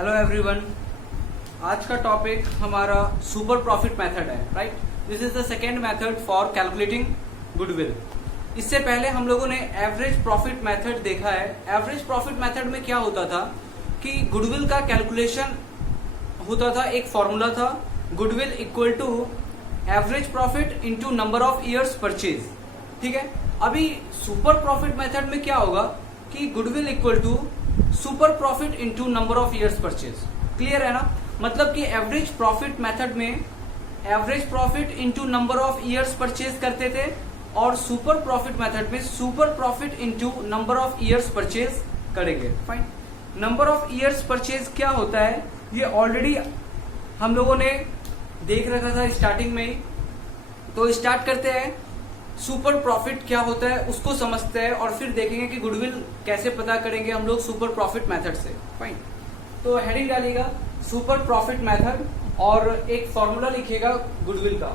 Hello everyone. आज का topic हमारा सुपर प्रॉफिट मेथड है, right. This is the second method for calculating goodwill. इससे पहले हम लोगों ने एवरेज प्रॉफिट मेथड देखा है। एवरेज प्रॉफिट मेथड में क्या होता था कि गुडविल का कैलकुलेशन होता था, एक फॉर्मूला था, goodwill equal to average profit into number of years purchase. ठीक है। अभी सुपर प्रॉफिट मेथड में क्या होगा कि goodwill equal to super profit into number of years purchase. Clear है ना। मतलब कि एवरेज प्रॉफिट मेथड में average profit into number of years purchase करते थे और सुपर प्रॉफिट मेथड में super profit into number of years purchase करेंगे। Fine. Number of years purchase क्या होता है ये ऑलरेडी हम लोगों ने देख रखा था स्टार्टिंग में ही। तो स्टार्ट करते हैं, सुपर प्रॉफिट क्या होता है उसको समझते हैं और फिर देखेंगे कि गुडविल कैसे पता करेंगे हम लोग सुपर प्रॉफिट मेथड से। फाइन। तो हेडिंग डालिएगा सुपर प्रॉफिट मेथड और एक फॉर्मूला लिखिएगा गुडविल का।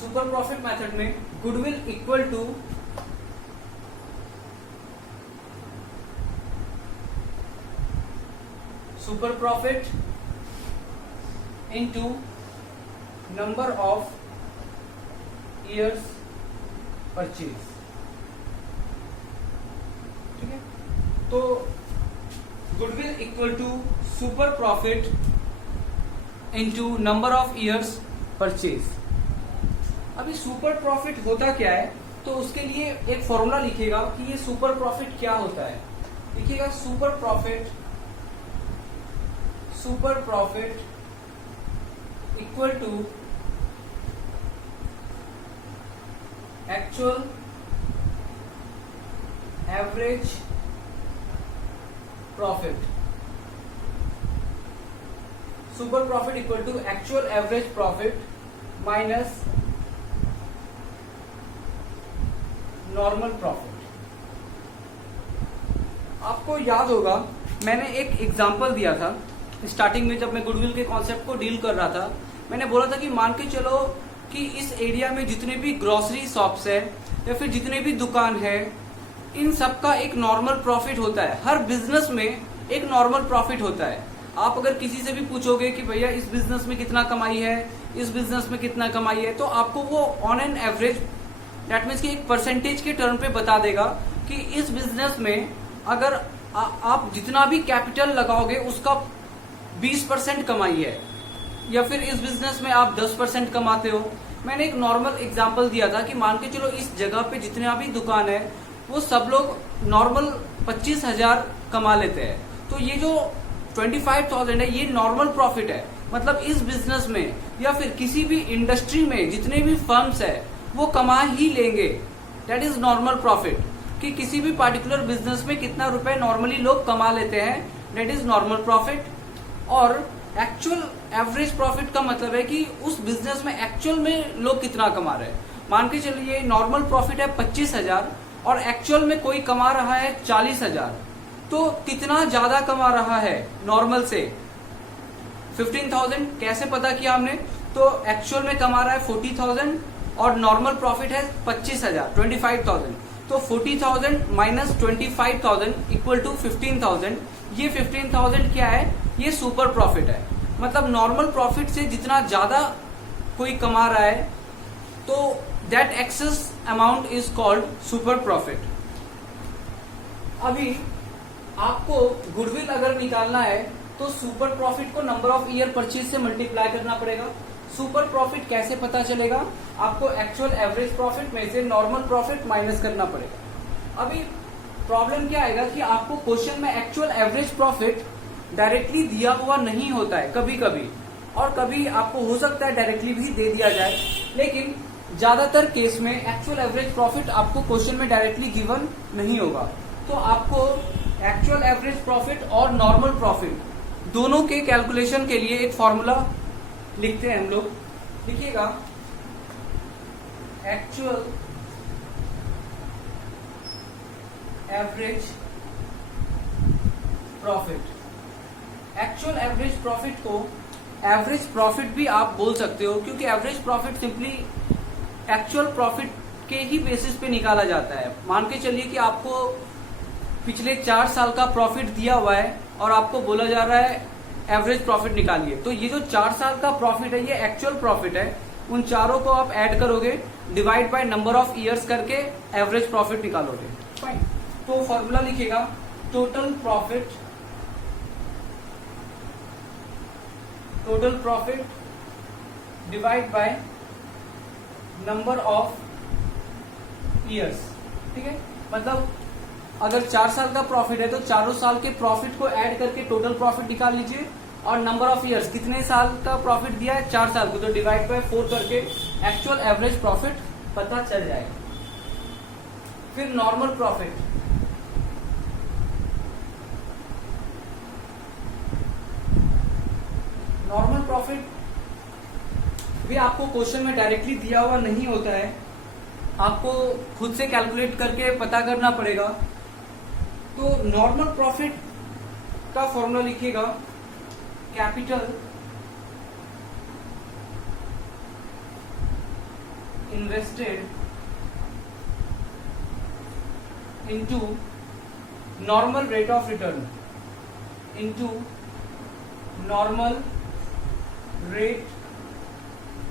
सुपर प्रॉफिट मेथड में goodwill equal to super profit into number of years purchase। ठीक है। तो goodwill equal to super profit into number of years purchase. अभी सुपर प्रॉफिट होता क्या है तो उसके लिए एक फॉर्मूला लिखिएगा कि ये सुपर प्रॉफिट क्या होता है। लिखिएगा super profit equal to actual average profit. Super profit equal to actual average profit minus normal profit. आपको याद होगा मैंने एक एग्जांपल दिया था स्टार्टिंग में, जब मैं गुडविल के कॉन्सेप्ट को डील कर रहा था। मैंने बोला था कि मान के चलो कि इस एरिया में जितने भी ग्रोसरी शॉप्स है या फिर जितने भी दुकान है, इन सब का एक नॉर्मल प्रॉफिट होता है। हर बिजनेस में एक नॉर्मल प्रॉफिट होता है। आप अगर किसी से भी पूछोगे कि भैया इस बिजनेस में कितना कमाई है, इस बिजनेस में कितना कमाई है, तो आपको वो on an average that means कि एक परसेंटेज के टर्म पे बता देगा कि इस बिजनेस में अगर आप जितना भी कैपिटल लगाओगे उसका 20% कमाई है, या फिर इस बिजनेस में आप 10% कमाते हो। मैंने एक नॉर्मल एग्जांपल दिया था कि मान के चलो इस जगह पे जितने भी दुकान है वो सब लोग नॉर्मल 25,000 कमा लेते हैं। तो ये जो 25,000 है ये नॉर्मल प्रॉफिट है। मतलब इस बिजनेस में या फिर किसी भी इंडस्ट्री में जितने भी फर्म्स है वो कमा ही लेंगे। That is normal profit. कि किसी भी पार्टिकुलर बिजनेस में कितना रुपए नॉर्मली लोग कमा लेते हैं, दैट इज नॉर्मल प्रॉफिट। और एक्चुअल एवरेज प्रॉफिट का मतलब है कि उस बिजनेस में एक्चुअल में लोग कितना कमा रहे हैं। मान के चलिए नॉर्मल प्रॉफिट है 25,000 और एक्चुअल में कोई कमा रहा है 40,000, तो कितना ज्यादा कमा रहा है नॉर्मल से? 15,000। कैसे पता किया हमने? तो एक्चुअल में कमा रहा है 40,000 और नॉर्मल प्रॉफिट है 25,000 25,000। तो 40,000 माइनस 25,000 इक्वल टू 15,000। ये 15,000 क्या है? ये सुपर प्रॉफिट है। मतलब नॉर्मल प्रॉफिट से जितना ज्यादा कोई कमा रहा है तो that excess amount is called super profit. अभी आपको गुडविल अगर निकालना है तो सुपर प्रॉफिट को नंबर ऑफ ईयर परचेज से मल्टीप्लाई करना पड़ेगा। सुपर प्रॉफिट कैसे पता चलेगा? आपको एक्चुअल एवरेज प्रॉफिट में से नॉर्मल प्रॉफिट माइनस करना पड़ेगा। अभी प्रॉब्लम क्या आएगा कि आपको क्वेश्चन में एक्चुअल एवरेज प्रॉफिट डायरेक्टली दिया हुआ नहीं होता है कभी कभी, और कभी आपको हो सकता है डायरेक्टली भी दे दिया जाए, लेकिन ज्यादातर केस में एक्चुअल एवरेज प्रॉफिट आपको क्वेश्चन में डायरेक्टली गिवन नहीं होगा। तो आपको एक्चुअल एवरेज प्रॉफिट और नॉर्मल प्रॉफिट दोनों के कैलकुलेशन के लिए एक फॉर्मूला लिखते हैं हम लोग। लिखिएगा actual average profit. Actual average profit को एवरेज प्रॉफिट भी आप बोल सकते हो, क्योंकि average profit simply actual profit के ही बेसिस पे निकाला जाता है। मान के चलिए कि आपको पिछले 4 साल का प्रॉफिट दिया हुआ है और आपको बोला जा रहा है एवरेज प्रॉफिट निकालिए, तो ये जो 4 साल का प्रॉफिट है ये एक्चुअल प्रॉफिट है। उन चारों को आप ऐड करोगे, divide by number of years करके एवरेज प्रॉफिट निकालोगे। फाइन, तो फॉर्मूला लिखिएगा total profit divide by number of years. ठीक है, मतलब अगर 4 साल का प्रॉफिट है तो चारों साल के प्रॉफिट को ऐड करके टोटल प्रॉफिट निकाल लीजिए, और नंबर ऑफ ईयर्स कितने साल का प्रॉफिट दिया है 4 साल को, तो डिवाइड बाय 4 करके एक्चुअल एवरेज प्रॉफिट पता चल जाएगा। फिर नॉर्मल प्रॉफिट भी आपको क्वेश्चन में डायरेक्टली दिया हुआ नहीं होता है, आपको खुद से कैलकुलेट करके पता करना पड़ेगा। तो नॉर्मल प्रॉफिट का फॉर्मूला लिखिएगा capital invested into normal rate of return into normal rate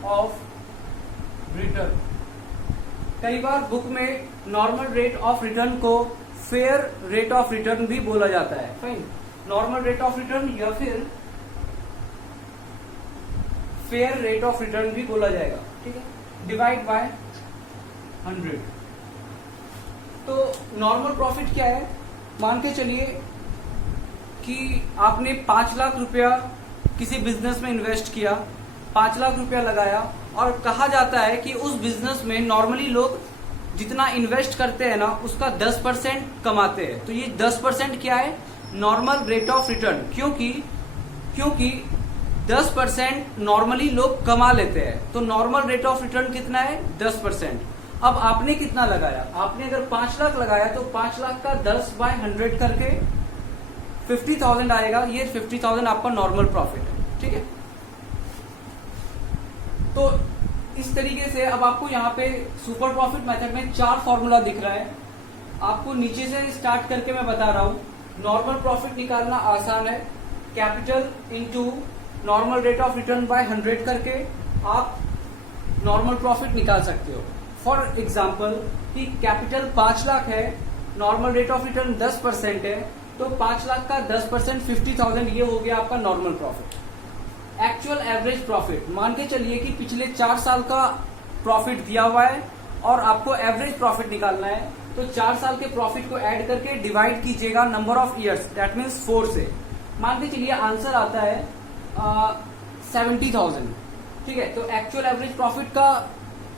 of return. कई बार बुक में नॉर्मल रेट ऑफ रिटर्न को फेयर रेट ऑफ रिटर्न भी बोला जाता है। Fine, normal rate of return या फिर फेयर रेट ऑफ रिटर्न भी बोला जाएगा। ठीक है, डिवाइड बाय 100। तो नॉर्मल प्रॉफिट क्या है, मान के चलिए कि आपने 5 लाख रुपया किसी बिजनेस में इन्वेस्ट किया, 5 लाख रुपया लगाया, और कहा जाता है कि उस बिजनेस में नॉर्मली लोग जितना इन्वेस्ट करते हैं ना उसका 10% कमाते हैं। तो ये 10% क्या है, नॉर्मल रेट ऑफ रिटर्न, क्योंकि 10% नॉर्मली लोग कमा लेते हैं, तो नॉर्मल रेट ऑफ रिटर्न कितना है 10%। अब आपने कितना लगाया, आपने अगर 5 लाख लगाया तो 5 लाख का 10/100 करके 50,000 आएगा। ये 50,000 आपका नॉर्मल प्रॉफिट है। ठीक है, तो इस तरीके से अब आपको यहाँ पे सुपर प्रॉफिट मेथड में 4 फॉर्मूला दिख रहा है। आपको नीचे से स्टार्ट करके मैं बता रहा हूँ। नॉर्मल प्रॉफिट निकालना आसान है, capital into normal rate of return by 100 करके आप नॉर्मल प्रॉफिट निकाल सकते हो। फॉर एग्जाम्पल कि कैपिटल 5 लाख है, नॉर्मल रेट ऑफ रिटर्न 10% है, तो 5 लाख का 10% 50,000, ये हो गया आपका normal profit. Actual average profit, मान के चलिए कि पिछले 4 साल का प्रॉफिट दिया हुआ है और आपको एवरेज प्रॉफिट निकालना है, तो 4 साल के प्रॉफिट को ऐड करके डिवाइड कीजिएगा number of years, that means 4 से। मान के चलिए आंसर आता है 70,000। ठीक है, तो एक्चुअल एवरेज प्रॉफिट का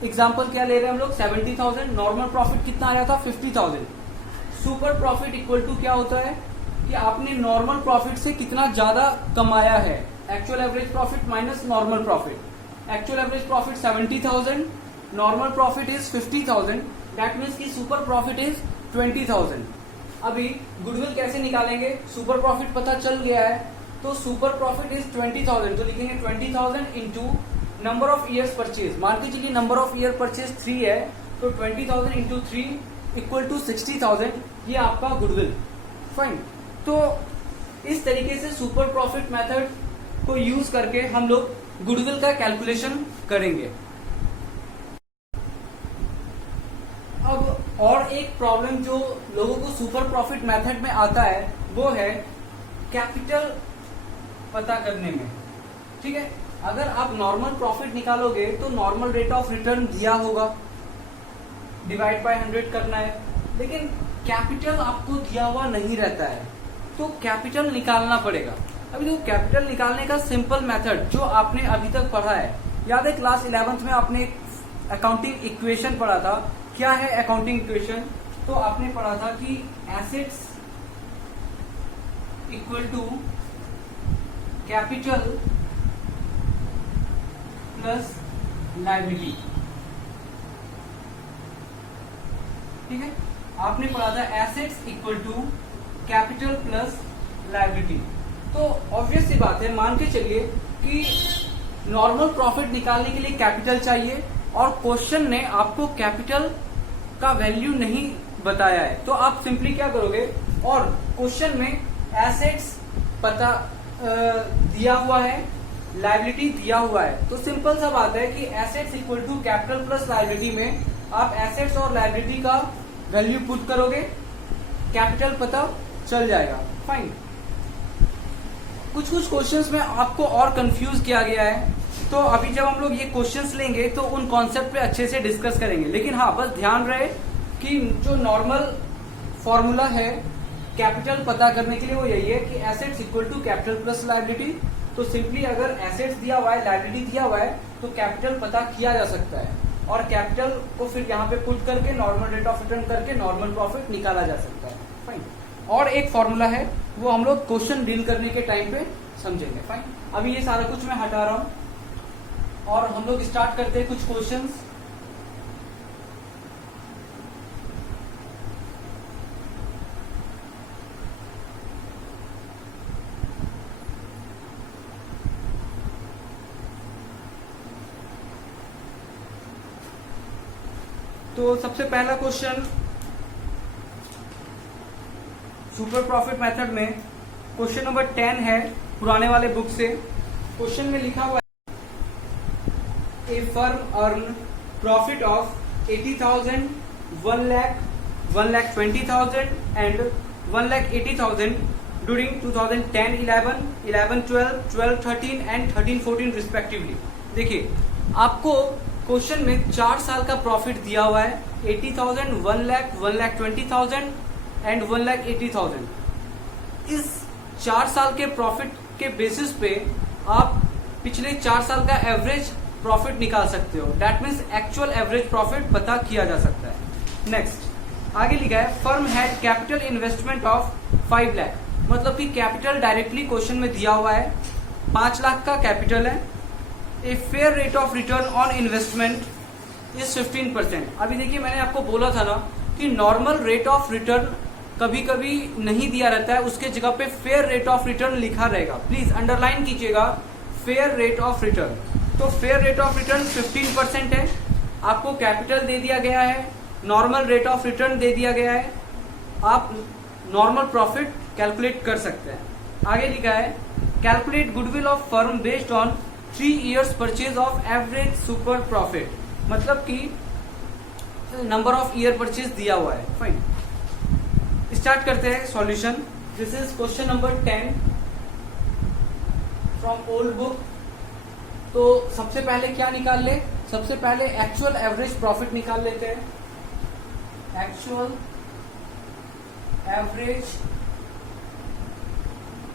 एग्जाम्पल क्या ले रहे हैं हम लोग 70,000। नॉर्मल प्रॉफिट कितना आया था 50,000। सुपर प्रॉफिट इक्वल टू क्या होता है कि आपने नॉर्मल प्रॉफिट से कितना ज्यादा कमाया है, actual average profit minus normal profit. Actual average profit 70,000, normal profit is 50,000, that means की सुपर प्रॉफिट इज 20,000। अभी गुडविल कैसे निकालेंगे, सुपर प्रॉफिट पता चल गया है, तो सुपर प्रॉफिट इज 20,000, तो लिखेंगे 20,000 into number of years purchase. मान के चलिए नंबर ऑफ ईयर परचेज 3 है, तो 20,000 इंटू 3 इक्वल टू 60,000, ये आपका गुडविल। फाइन, तो इस तरीके से सुपर प्रॉफिट मेथड को यूज करके हम लोग गुडविल का कैलकुलेशन करेंगे। अब और एक प्रॉब्लम जो लोगों को सुपर प्रॉफिट मेथड में आता है वो है कैपिटल पता करने में। ठीक है, अगर आप नॉर्मल प्रॉफिट निकालोगे तो नॉर्मल रेट ऑफ रिटर्न दिया होगा, डिवाइड बाय 100 करना है, लेकिन कैपिटल आपको दिया हुआ नहीं रहता है, तो कैपिटल निकालना पड़ेगा। अभी तो कैपिटल निकालने का सिंपल मेथड जो आपने अभी तक पढ़ा है, याद है क्लास 11th में आपने अकाउंटिंग इक्वेशन पढ़ा था। क्या है अकाउंटिंग इक्वेशन, तो आपने पढ़ा था कि assets equal to capital plus liability. ठीक है, आपने पढ़ा था assets equal to capital plus liability. तो ऑब्वियस सी बात है, मान के चलिए कि नॉर्मल प्रॉफिट निकालने के लिए कैपिटल चाहिए और क्वेश्चन ने आपको कैपिटल का वैल्यू नहीं बताया है, तो आप सिंपली क्या करोगे, और क्वेश्चन में एसेट्स पता दिया हुआ है, लायबिलिटी दिया हुआ है, तो सिंपल सा बात है कि assets equal to capital plus liability में आप एसेट्स और लायबिलिटी का वैल्यू पुट करोगे, कैपिटल पता चल जाएगा। फाइन। कुछ क्वेश्चंस में आपको और कंफ्यूज किया गया है, तो अभी जब हम लोग ये क्वेश्चंस लेंगे तो उन कॉन्सेप्ट पे अच्छे से डिस्कस करेंगे। लेकिन हाँ, बस ध्यान रहे कि जो नॉर्मल फॉर्मूला है कैपिटल पता करने के लिए वो यही है कि assets equal to capital plus liability. तो सिंपली अगर एसेट्स दिया हुआ है, लायबिलिटी दिया हुआ है, तो कैपिटल पता किया जा सकता है और कैपिटल को फिर यहाँ पे पुट करके नॉर्मल रेट ऑफ रिटर्न करके नॉर्मल प्रॉफिट निकाला जा सकता है। फाइन। और एक फॉर्मूला है, वो हम लोग क्वेश्चन डील करने के टाइम पे समझेंगे। फाइन। अभी ये सारा कुछ मैं हटा रहा हूं और हम लोग स्टार्ट करते हैं कुछ क्वेश्चंस। तो सबसे पहला क्वेश्चन सुपर प्रॉफिट मेथड में क्वेश्चन नंबर 10 है, पुराने वाले बुक से। क्वेश्चन में लिखा हुआ है a firm earn profit of 80,000, 1 lakh, 1,20,000 and 1,80,000 during 2010, 11, 11, 12, 12, 13 and 13, 14 respectively. देखिए, आपको क्वेश्चन में 4 साल का प्रॉफिट दिया हुआ है, 80,000, 1 लाख, 1,20,000 एंड 1,80,000। इस 4 साल के प्रॉफिट के बेसिस पे आप पिछले 4 साल का एवरेज प्रॉफिट निकाल सकते हो। That means actual average profit पता किया जा सकता है। नेक्स्ट आगे लिखा है firm had capital investment of 5 lakh, मतलब कि कैपिटल डायरेक्टली क्वेश्चन में दिया हुआ है, 5 लाख का कैपिटल है। A fair rate of return on investment is 15%। अभी देखिए, मैंने आपको बोला था ना कि नॉर्मल रेट ऑफ रिटर्न कभी कभी नहीं दिया रहता है, उसके जगह पे फेयर रेट ऑफ रिटर्न लिखा रहेगा। प्लीज अंडरलाइन कीजिएगा, फेयर रेट ऑफ रिटर्न। तो फेयर रेट ऑफ रिटर्न 15% है, आपको कैपिटल दे दिया गया है, नॉर्मल रेट ऑफ रिटर्न दे दिया गया है, आप नॉर्मल प्रॉफिट कैलकुलेट कर सकते हैं। आगे लिखा है calculate goodwill of firm based on 3 years purchase of average super profit, मतलब कि नंबर ऑफ ईयर परचेज दिया हुआ है। फाइन। स्टार्ट करते हैं solution. This is question number 10 from old book. तो सबसे पहले क्या निकाल ले, सबसे पहले एक्चुअल एवरेज प्रॉफिट निकाल लेते हैं। Actual average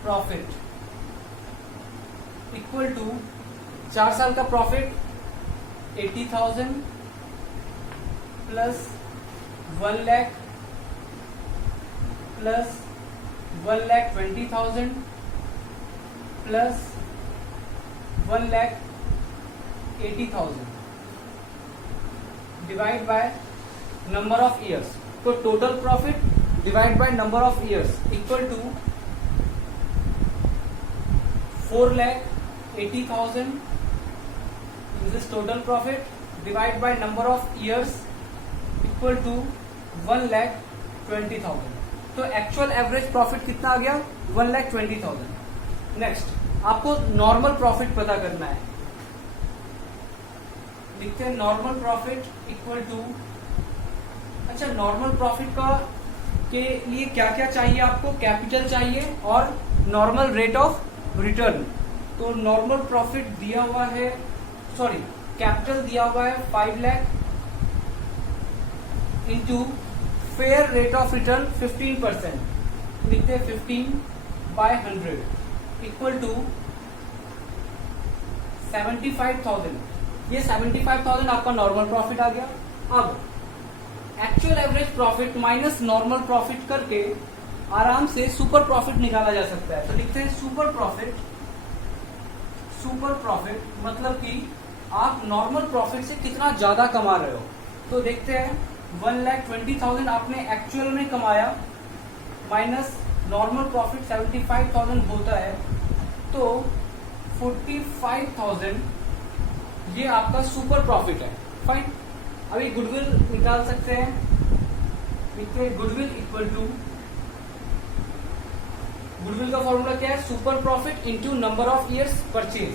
profit equal to 4 साल का profit 80,000 plus 1 lakh plus 1,20,000 plus 1,80,000 divide by number of years. तो total profit divide by number of years equal to 4,80,000 this is total profit divide by number of years equal to 1,20,000। तो actual average profit कितना आ गया, 1,20,000। Next आपको normal profit पता करना है, लिखते हैं नॉर्मल प्रॉफिट इक्वल टू, अच्छा नॉर्मल प्रॉफिट का के लिए क्या क्या चाहिए आपको, कैपिटल चाहिए और नॉर्मल रेट ऑफ रिटर्न। तो नॉर्मल प्रॉफिट दिया हुआ है, सॉरी कैपिटल दिया हुआ है 5 lakh into fair rate of return 15%, लिखते हैं 15/100 इक्वल टू 75,000। ये 75,000 आपका नॉर्मल प्रॉफिट आ गया। अब actual average profit minus normal profit करके आराम से सुपर प्रॉफिट निकाला जा सकता है। तो लिखते हैं सुपर प्रॉफिट, सुपर प्रॉफिट मतलब कि आप नॉर्मल प्रॉफिट से कितना ज्यादा कमा रहे हो। तो देखते हैं 1,20,000 आपने एक्चुअल में कमाया माइनस नॉर्मल प्रॉफिट 75,000 होता है, तो 45,000 ये आपका सुपर प्रॉफिट है। फाइन। अभी गुडविल निकाल सकते हैं, लिखते हैं गुडविल इक्वल टू, गुडविल का फॉर्मूला क्या है, super profit into number of years purchase.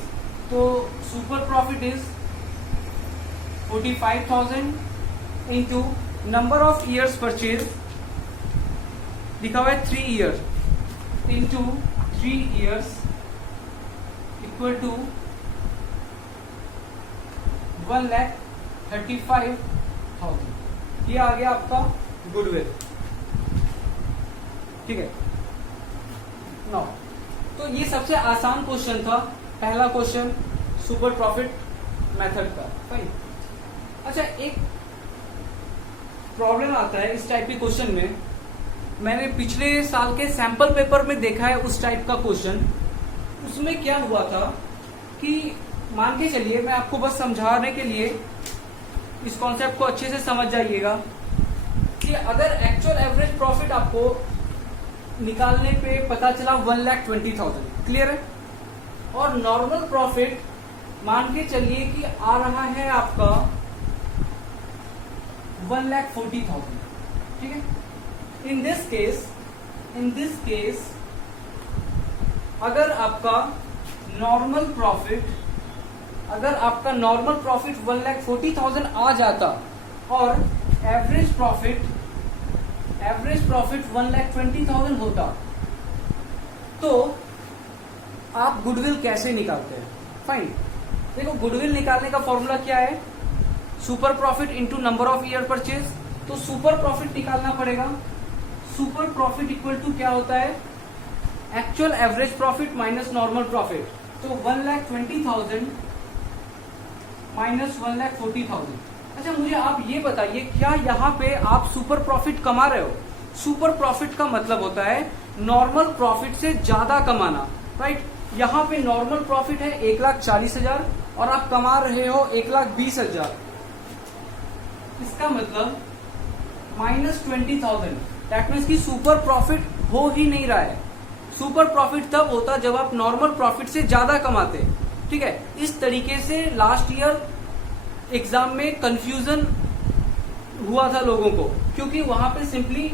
तो super profit is 45,000 into number of years purchase, लिखा हुआ है 3 year, into 3 years equal to 1,35,000। ये आ गया आपका गुडविल। ठीक है नो, तो ये सबसे आसान क्वेश्चन था, पहला क्वेश्चन सुपर प्रॉफिट मेथड का। फाइन। अच्छा, एक प्रॉब्लम आता है इस टाइप के क्वेश्चन में, मैंने पिछले साल के सैंपल पेपर में देखा है उस टाइप का क्वेश्चन। उसमें क्या हुआ था कि मान के चलिए, मैं आपको बस समझाने के लिए इस कॉन्सेप्ट को अच्छे से समझ जाइएगा कि अगर एक्चुअल एवरेज प्रॉफिट आपको निकालने पे पता चला 1,20,000, क्लियर है, और नॉर्मल प्रॉफिट मान के चलिए कि आ रहा है आपका 1,40,000। ठीक है, इन दिस केस अगर आपका नॉर्मल प्रॉफिट 1,40,000 आ जाता और एवरेज प्रॉफिट 1,20,000 होता, तो आप गुडविल कैसे निकालते हैं? फाइन, देखो गुडविल निकालने का फॉर्मूला क्या है, super profit into number of year purchase. तो सुपर प्रॉफिट निकालना पड़ेगा, सुपर प्रॉफिट इक्वल टू क्या होता है, actual average profit minus normal profit. तो 1,20,000 माइनस 1,40,000। अच्छा, मुझे आप ये बताइए, क्या यहाँ पे आप सुपर प्रॉफिट कमा रहे हो? सुपर प्रॉफिट का मतलब होता है नॉर्मल प्रॉफिट से ज्यादा कमाना, राइट। यहाँ पे नॉर्मल प्रॉफिट है 1,40,000 और आप कमा रहे हो 1,20,000। इसका मतलब माइनस 20,000, दैट मीन्स की सुपर प्रॉफिट हो ही नहीं रहा है। सुपर प्रॉफिट तब होता जब आप नॉर्मल प्रॉफिट से ज्यादा कमाते। ठीक है, इस तरीके से लास्ट ईयर एग्जाम में कंफ्यूजन हुआ था लोगों को, क्योंकि वहां पे सिंपली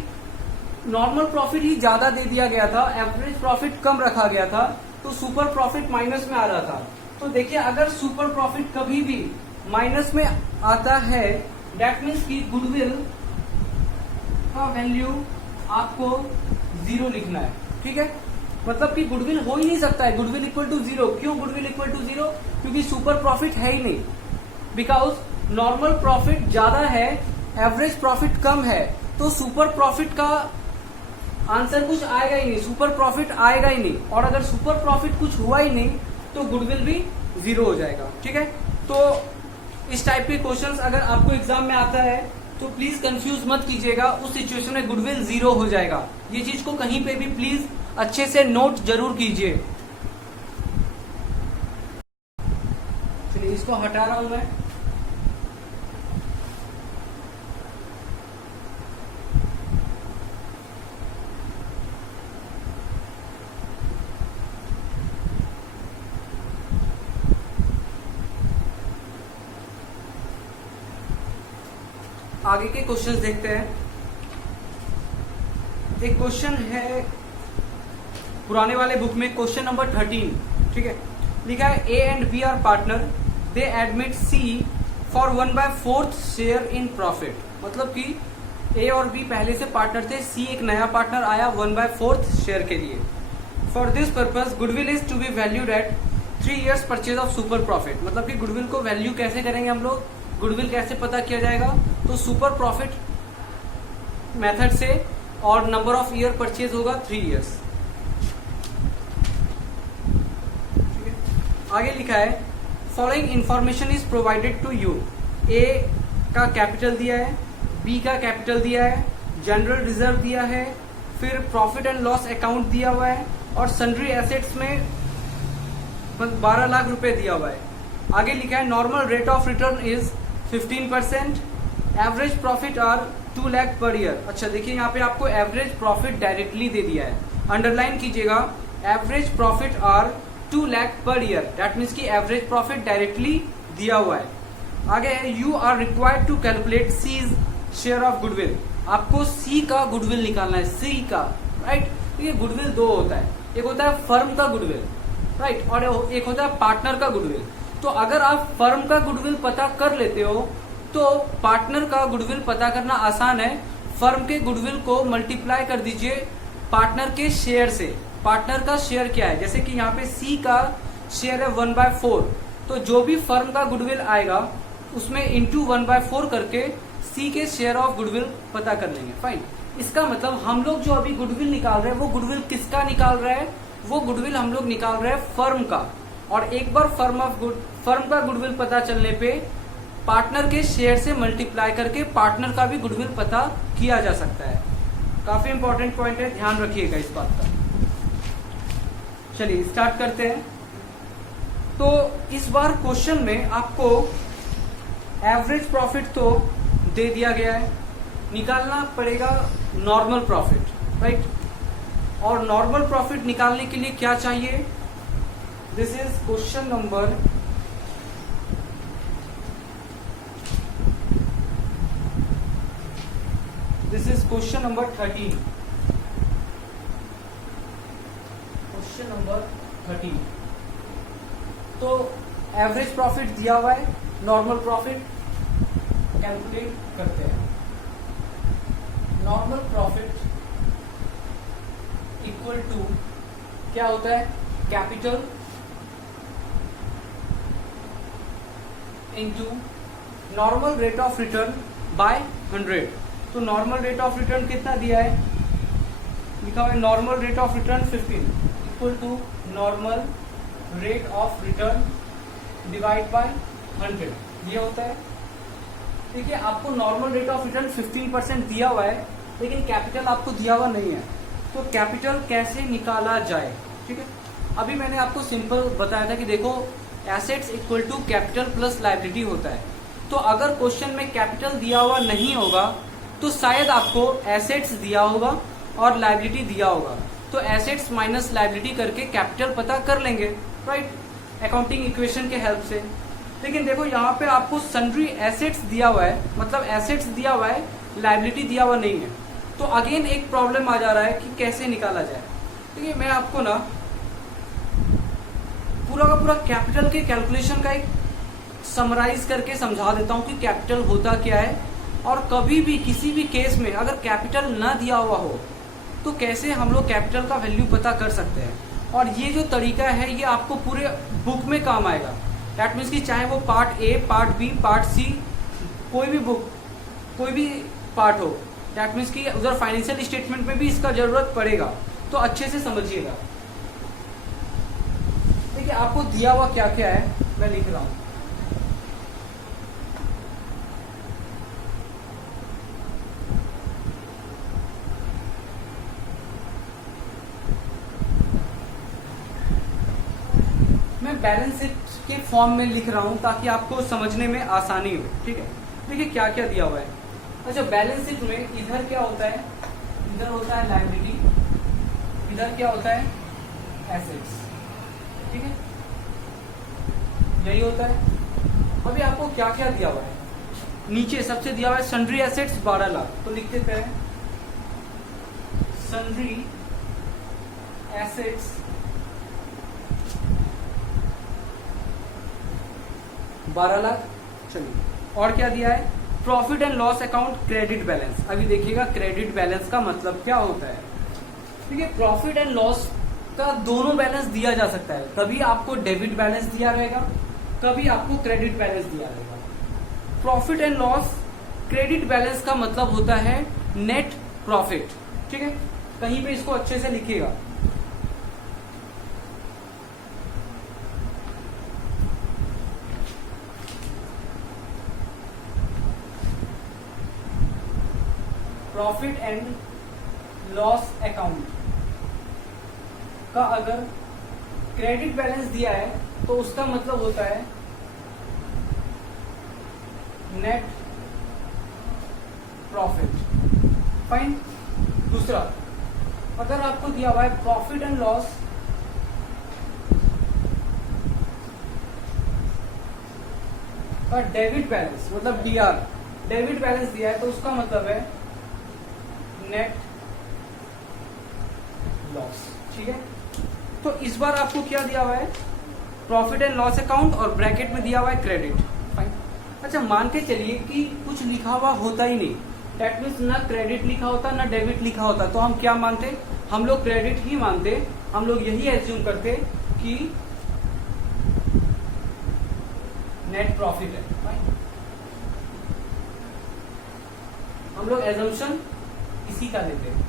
नॉर्मल प्रॉफिट ही ज्यादा दे दिया गया था, एवरेज प्रॉफिट कम रखा गया था, तो सुपर प्रॉफिट माइनस में आ रहा था। तो देखिए, अगर सुपर प्रॉफिट कभी भी माइनस में आता है, दैट मीन्स की गुडविल का वैल्यू आपको 0 लिखना है। ठीक है, मतलब कि गुडविल हो ही नहीं सकता है, गुडविल इक्वल टू 0। क्यों गुडविल इक्वल टू 0? क्योंकि सुपर प्रॉफिट है ही नहीं, बिकॉज नॉर्मल प्रॉफिट ज्यादा है, एवरेज प्रॉफिट कम है, तो सुपर प्रॉफिट का आंसर कुछ आएगा ही नहीं, सुपर प्रॉफिट आएगा ही नहीं। और अगर सुपर प्रॉफिट कुछ हुआ ही नहीं तो गुडविल भी 0 हो जाएगा। ठीक है, तो इस टाइप के क्वेश्चंस अगर आपको एग्जाम में आता है तो प्लीज कंफ्यूज मत कीजिएगा, उस सिचुएशन में गुडविल 0 हो जाएगा। ये चीज को कहीं पे भी प्लीज अच्छे से नोट जरूर कीजिए। चलिए, इसको हटा रहा हूं मैं। आगे के क्वेश्चंस देखते हैं। एक क्वेश्चन है पुराने वाले बुक में, क्वेश्चन नंबर 13। ठीक है, लिखा है A and B are partner, they admit C for 1/4 share in profit. मतलब कि ए और बी पहले से पार्टनर थे, सी एक नया पार्टनर आया 1/4 शेयर के लिए। For this purpose goodwill is to be valued at 3 years purchase of super profit. मतलब कि गुडविल को वैल्यू कैसे करेंगे हम लोग, गुडविल कैसे पता किया जाएगा? तो सुपर प्रॉफिट मेथड से, और नंबर ऑफ ईयर परचेज होगा 3 years। आगे लिखा है following information is provided to you. A का कैपिटल दिया है, बी का कैपिटल दिया है, जनरल रिजर्व दिया है, फिर प्रॉफिट एंड लॉस अकाउंट दिया हुआ है, और सन्ड्री एसेट्स में 12 लाख रुपए दिया हुआ है। आगे लिखा है normal rate of return is 15%, average profit are 2 lakh per year. अच्छा देखिए, यहाँ पे आपको एवरेज प्रॉफिट डायरेक्टली दे दिया है, अंडरलाइन कीजिएगा, average profit are 2 lakh per year, that means की एवरेज प्रॉफिट डायरेक्टली दिया हुआ है। आगे है you are required to calculate C's share of goodwill. आपको सी का गुडविल निकालना है, सी का, राइट। देखिए गुडविल दो होता है, एक होता है फर्म का गुडविल, राइट, और एक होता है पार्टनर का गुडविल। तो अगर आप फर्म का गुडविल पता कर लेते हो तो पार्टनर का गुडविल पता करना आसान है। फर्म के गुडविल को मल्टीप्लाई कर दीजिए पार्टनर के शेयर से। पार्टनर का शेयर क्या है, जैसे कि यहाँ पे सी का शेयर है 1/4, तो जो भी फर्म का गुडविल आएगा उसमें इंटू 1/4 करके सी के शेयर ऑफ गुडविल पता कर लेंगे। फाइन। इसका मतलब हम लोग जो अभी गुडविल निकाल रहे हैं वो गुडविल किसका निकाल रहे हैं, वो गुडविल हम लोग निकाल रहे हैं फर्म का। और एक बार फर्म का गुडविल पता चलने पे पार्टनर के शेयर से मल्टीप्लाई करके पार्टनर का भी गुडविल पता किया जा सकता है। काफी इंपॉर्टेंट पॉइंट है, ध्यान रखिएगा इस बात का। चलिए स्टार्ट करते हैं। तो इस बार क्वेश्चन में आपको एवरेज प्रॉफिट तो दे दिया गया है, निकालना पड़ेगा नॉर्मल प्रॉफिट, राइट। और नॉर्मल प्रॉफिट निकालने के लिए क्या चाहिए, this is question number 13। Question number 13। तो एवरेज प्रॉफिट दिया हुआ है, नॉर्मल प्रॉफिट कैलकुलेट करते हैं। नॉर्मल प्रॉफिट इक्वल टू क्या होता है, capital into normal rate of return by 100। तो नॉर्मल रेट ऑफ रिटर्न कितना दिया है, लिखा हुआ है normal rate of return 15 equal to normal rate of return divide by 100, ये होता है। देखिए आपको नॉर्मल रेट ऑफ रिटर्न 15% दिया हुआ है, लेकिन कैपिटल आपको दिया हुआ नहीं है, तो कैपिटल कैसे निकाला जाए, ठीक है। अभी मैंने आपको सिंपल बताया था कि देखो assets equal to capital plus liability होता है। तो अगर क्वेश्चन में कैपिटल दिया हुआ नहीं होगा तो शायद आपको एसेट्स दिया होगा और लायबिलिटी दिया होगा, तो एसेट्स माइनस लायबिलिटी करके कैपिटल पता कर लेंगे, राइट, अकाउंटिंग इक्वेशन के हेल्प से। लेकिन देखो यहाँ पे आपको सन्ड्री एसेट्स दिया हुआ है, मतलब एसेट्स दिया हुआ है, लायबिलिटी दिया हुआ नहीं है। तो अगेन एक प्रॉब्लम आ जा रहा है कि कैसे निकाला जाए। देखिए मैं आपको ना पूरा का पूरा कैपिटल के कैलकुलेशन का एक समराइज करके समझा देता हूँ कि कैपिटल होता क्या है, और कभी भी किसी भी केस में अगर कैपिटल ना दिया हुआ हो तो कैसे हम लोग कैपिटल का वैल्यू पता कर सकते हैं। और ये जो तरीका है ये आपको पूरे बुक में काम आएगा। दैट मीन्स कि चाहे वो part A, part B, part C, कोई भी बुक, कोई भी पार्ट हो, दैट मीन्स कि उधर फाइनेंशियल स्टेटमेंट में भी इसका जरूरत पड़ेगा, तो अच्छे से समझिएगा। देखिए आपको दिया हुआ क्या क्या है मैं लिख रहा हूं। मैं बैलेंस शीट के फॉर्म में लिख रहा हूं ताकि आपको समझने में आसानी हो, ठीक है। देखिए क्या क्या दिया हुआ है। अच्छा बैलेंस शीट में इधर क्या होता है, इधर होता है लायबिलिटी, इधर क्या होता है एसेट्स, ठीक है, यही होता है। अभी आपको क्या क्या दिया हुआ है, नीचे सबसे दिया हुआ है सन्ड्री एसेट्स 12 लाख, तो लिख देते हैं सन्ड्री एसेट्स 12 लाख। चलिए और क्या दिया है, profit and loss account credit balance. अभी देखिएगा क्रेडिट बैलेंस का मतलब क्या होता है। देखिए प्रॉफिट एंड लॉस का दोनों बैलेंस दिया जा सकता है, कभी आपको डेबिट बैलेंस दिया रहेगा, कभी आपको क्रेडिट बैलेंस दिया रहेगा। Profit and loss credit balance का मतलब होता है नेट प्रॉफिट, ठीक है, कहीं पे इसको अच्छे से लिखिएगा। प्रॉफिट एंड लॉस अकाउंट का अगर क्रेडिट बैलेंस दिया है तो उसका मतलब होता है नेट प्रॉफिट। फाइन। दूसरा, अगर आपको दिया हुआ है प्रॉफिट एंड लॉस का डेबिट बैलेंस मतलब डीआर, डेबिट बैलेंस दिया है तो उसका मतलब है नेट लॉस। ठीक है, तो इस बार आपको क्या दिया हुआ है, प्रॉफिट एंड लॉस अकाउंट और ब्रैकेट में दिया हुआ है क्रेडिट। फाइन। अच्छा मान के चलिए कि कुछ लिखा हुआ होता ही नहीं, दैट मीन्स ना क्रेडिट लिखा होता ना डेबिट लिखा होता, तो हम क्या मानते, हम लोग क्रेडिट ही मानते, हम लोग यही एज्यूम करते कि नेट प्रॉफिट है। फाइन। हम लोग एजम्पशन इसी का लेते हैं,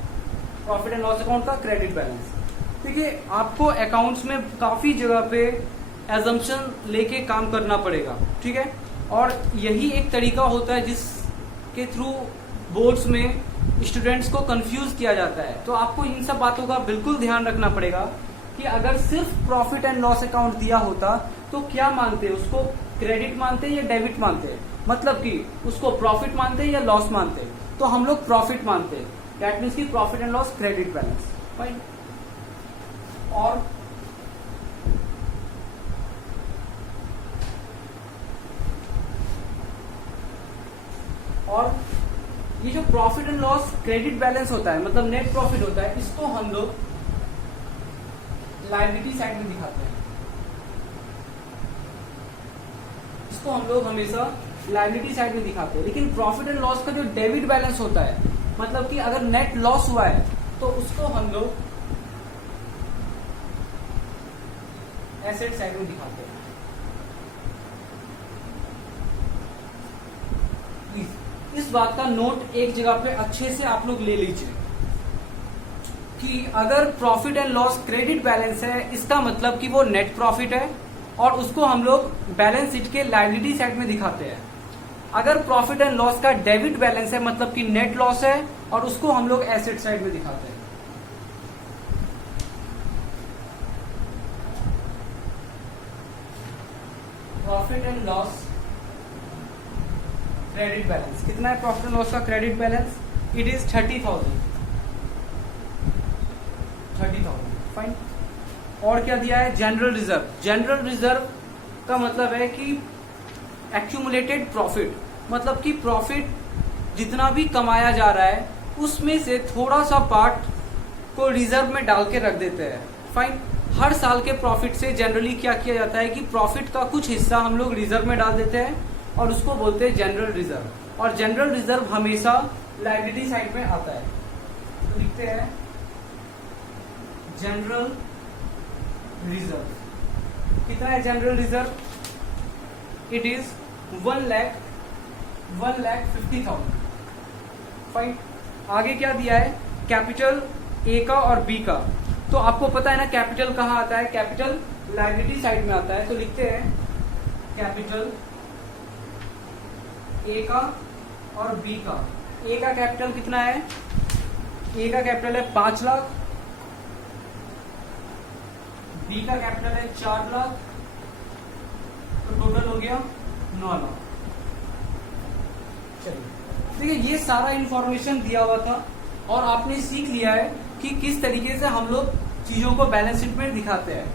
प्रॉफिट एंड लॉस अकाउंट का क्रेडिट बैलेंस। देखिए आपको अकाउंट्स में काफी जगह पे एजम्पशन लेके काम करना पड़ेगा। ठीक है, और यही एक तरीका होता है जिसके थ्रू बोर्ड्स में स्टूडेंट्स को कंफ्यूज किया जाता है। तो आपको इन सब बातों का बिल्कुल ध्यान रखना पड़ेगा कि अगर सिर्फ प्रॉफिट एंड लॉस अकाउंट दिया होता तो क्या मानते, उसको क्रेडिट मानते या डेबिट मानते, मतलब कि उसको प्रॉफिट मानते या लॉस मानते, तो हम लोग प्रॉफिट मानते, दैट मीन्स की profit and loss credit balance. Fine. और ये जो profit and loss credit balance होता है मतलब नेट प्रॉफिट होता है, इसको हम लोग लायबिलिटी साइड में दिखाते हैं, इसको हम लोग हमेशा लायबिलिटी साइड में दिखाते हैं। लेकिन प्रॉफिट एंड लॉस का जो डेबिट बैलेंस होता है, मतलब कि अगर नेट लॉस हुआ है तो उसको हम लोग एसेट साइड में दिखाते हैं। इस बात का नोट एक जगह पे अच्छे से आप लोग ले लीजिए कि अगर profit and loss credit balance है, इसका मतलब कि वो नेट प्रॉफिट है और उसको हम लोग बैलेंस शीट के लायबिलिटी साइड में दिखाते हैं। अगर प्रॉफिट एंड लॉस का डेबिट बैलेंस है मतलब कि नेट लॉस है और उसको हम लोग एसेट साइड में दिखाते हैं। Profit and loss credit balance कितना है, प्रॉफिट एंड लॉस का credit balance it is 30,000। Fine. और क्या दिया है, जनरल रिजर्व। जनरल रिजर्व का मतलब है कि एक्यूमुलेटेड प्रॉफिट, मतलब कि प्रॉफिट जितना भी कमाया जा रहा है उसमें से थोड़ा सा पार्ट को रिजर्व में डाल के रख देते हैं। फाइन। हर साल के प्रॉफिट से जनरली क्या किया जाता है कि प्रॉफिट का कुछ हिस्सा हम लोग रिजर्व में डाल देते हैं और उसको बोलते हैं जनरल रिजर्व। और जनरल रिजर्व हमेशा लायबिलिटी साइड में आता है, तो लिखते हैं जनरल रिजर्व। कितना है general reserve, it is 1,50,000। Fine. आगे क्या दिया है, कैपिटल ए का और बी का। तो आपको पता है ना कैपिटल कहाँ आता है, कैपिटल लायबिलिटी साइड में आता है, तो लिखते हैं कैपिटल ए का और बी का। ए का कैपिटल कितना है, ए का कैपिटल है 5 लाख, बी का कैपिटल है 4 लाख, तो टोटल हो गया 9 लाख। चलिए देखिए ये सारा इंफॉर्मेशन दिया हुआ था और आपने सीख लिया है कि किस तरीके से हम लोग चीजों को बैलेंस शीट में दिखाते हैं।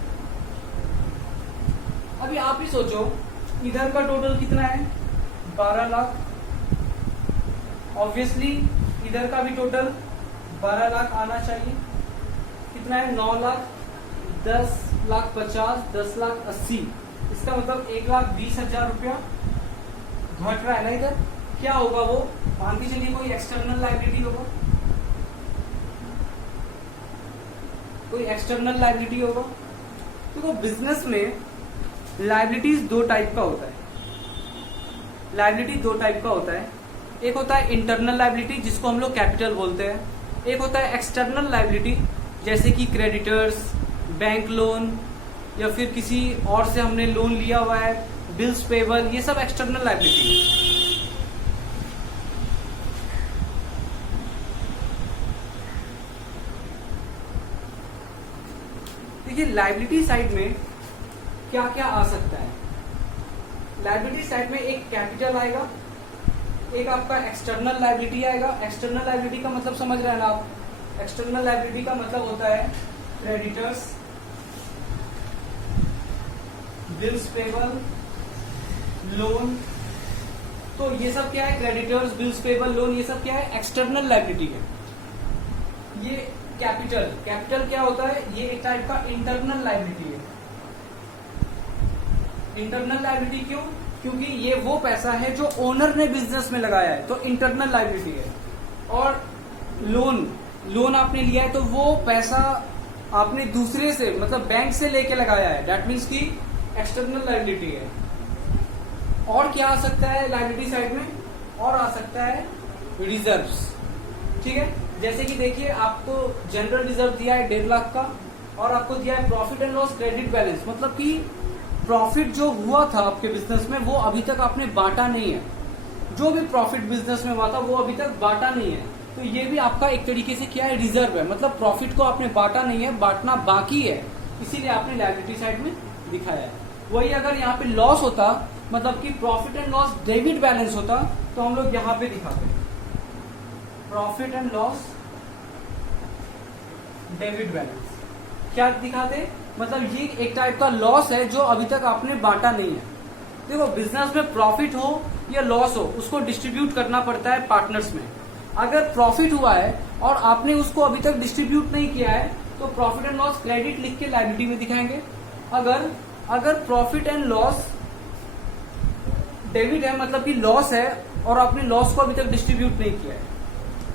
अभी आप ही सोचो इधर का टोटल कितना है, 12 लाख। ऑब्वियसली इधर का भी टोटल 12 लाख आना चाहिए। कितना है, 9 लाख, 10 लाख 50, 10 लाख 80। इसका मतलब 1,20,000 रुपया घट रहा है ना इधर। क्या होगा वो, मान के चलिए कोई एक्सटर्नल लायबिलिटी होगा, कोई एक्सटर्नल लायबिलिटी होगा। तो बिजनेस में लायबिलिटीज 2 टाइप का होता है। लायबिलिटी 2 टाइप का होता है, एक होता है इंटरनल लायबिलिटी जिसको हम लोग कैपिटल बोलते हैं, एक होता है एक्सटर्नल लायबिलिटी जैसे कि क्रेडिटर्स, बैंक लोन या फिर किसी और से हमने लोन लिया हुआ है, बिल्स पेबल, ये सब एक्सटर्नल लायबिलिटी है। देखिए लायबिलिटी साइड में क्या क्या आ सकता है। लायबिलिटी साइड में एक कैपिटल आएगा, एक आपका एक्सटर्नल लायबिलिटी आएगा। एक्सटर्नल लायबिलिटी का मतलब समझ रहे हैं ना आप, एक्सटर्नल लायबिलिटी का मतलब होता है क्रेडिटर्स, बिल्स पेबल, लोन, तो ये सब क्या है, क्रेडिटर्स, बिल्स पेबल, लोन, ये सब क्या है, एक्सटर्नल लायबिलिटी है। ये कैपिटल, कैपिटल क्या होता है, ये एक टाइप का इंटरनल लायबिलिटी है। इंटरनल लायबिलिटी क्यों, क्योंकि ये वो पैसा है जो ओनर ने बिजनेस में लगाया है, तो इंटरनल लायबिलिटी है। और लोन, लोन आपने लिया है तो वो पैसा आपने दूसरे से मतलब बैंक से लेके लगाया है, दैट मीन्स की एक्सटर्नल लायबिलिटी है। और क्या आ सकता है लायबिलिटी साइड में, और आ सकता है रिजर्व्स, ठीक है। जैसे कि देखिए आपको जनरल रिजर्व दिया है 1.5 लाख का, और आपको दिया है profit and loss credit balance, मतलब कि प्रॉफिट जो हुआ था आपके बिजनेस में वो अभी तक आपने बांटा नहीं है। जो भी प्रॉफिट बिजनेस में हुआ था वो अभी तक बांटा नहीं है, तो ये भी आपका एक तरीके से क्या है, रिजर्व है। मतलब प्रॉफिट को आपने बांटा नहीं है, बांटना बाकी है, इसीलिए आपने लायबिलिटी साइड में दिखाया है। वही अगर यहाँ पे लॉस होता, मतलब कि profit and loss debit balance होता, तो हम लोग यहाँ पे दिखाते profit and loss debit balance. क्या दिखाते, मतलब ये एक टाइप का लॉस है जो अभी तक आपने बांटा नहीं है। देखो बिजनेस में प्रॉफिट हो या लॉस हो, उसको डिस्ट्रीब्यूट करना पड़ता है पार्टनर्स में। अगर प्रॉफिट हुआ है और आपने उसको अभी तक डिस्ट्रीब्यूट नहीं किया है, तो प्रॉफिट एंड लॉस क्रेडिट लिख के लायबिलिटी में दिखाएंगे। अगर प्रॉफिट एंड लॉस डेबिट है, मतलब कि लॉस है और आपने लॉस को अभी तक डिस्ट्रीब्यूट नहीं किया है,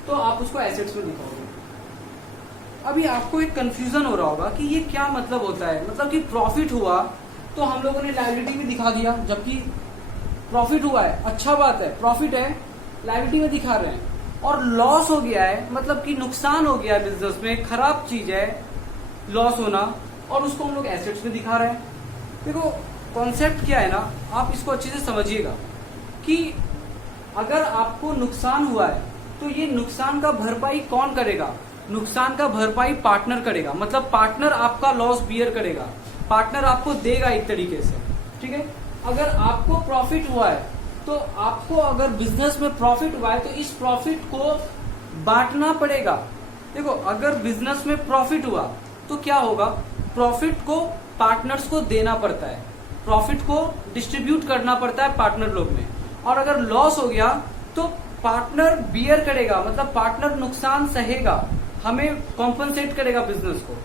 तो आप उसको एसेट्स में दिखाओगे। अभी आपको एक कंफ्यूजन हो रहा होगा कि ये क्या मतलब होता है, मतलब कि प्रॉफिट हुआ तो हम लोगों ने लायबिलिटी में दिखा दिया, जबकि प्रॉफिट हुआ है, अच्छा बात है, प्रॉफिट है, लायबिलिटी में दिखा रहे हैं। और लॉस हो गया है, मतलब कि नुकसान हो गया है बिजनेस में, खराब चीज है लॉस होना, और उसको हम लोग एसेट्स में दिखा रहे हैं। देखो कॉन्सेप्ट क्या है ना, आप इसको अच्छे से समझिएगा कि अगर आपको नुकसान हुआ है तो ये नुकसान का भरपाई कौन करेगा, नुकसान का भरपाई पार्टनर करेगा। मतलब पार्टनर आपका लॉस बियर करेगा, पार्टनर आपको देगा एक तरीके से, ठीक है। अगर आपको प्रॉफिट हुआ है तो आपको, अगर बिजनेस में प्रॉफिट हुआ है तो इस प्रॉफिट को बांटना पड़ेगा। देखो अगर बिजनेस में प्रॉफिट हुआ तो क्या होगा, प्रॉफिट को पार्टनर्स को देना पड़ता है, प्रॉफिट को डिस्ट्रीब्यूट करना पड़ता है पार्टनर लोग में। और अगर लॉस हो गया तो पार्टनर बियर करेगा, मतलब पार्टनर नुकसान सहेगा, हमें कॉम्पनसेट करेगा बिजनेस को।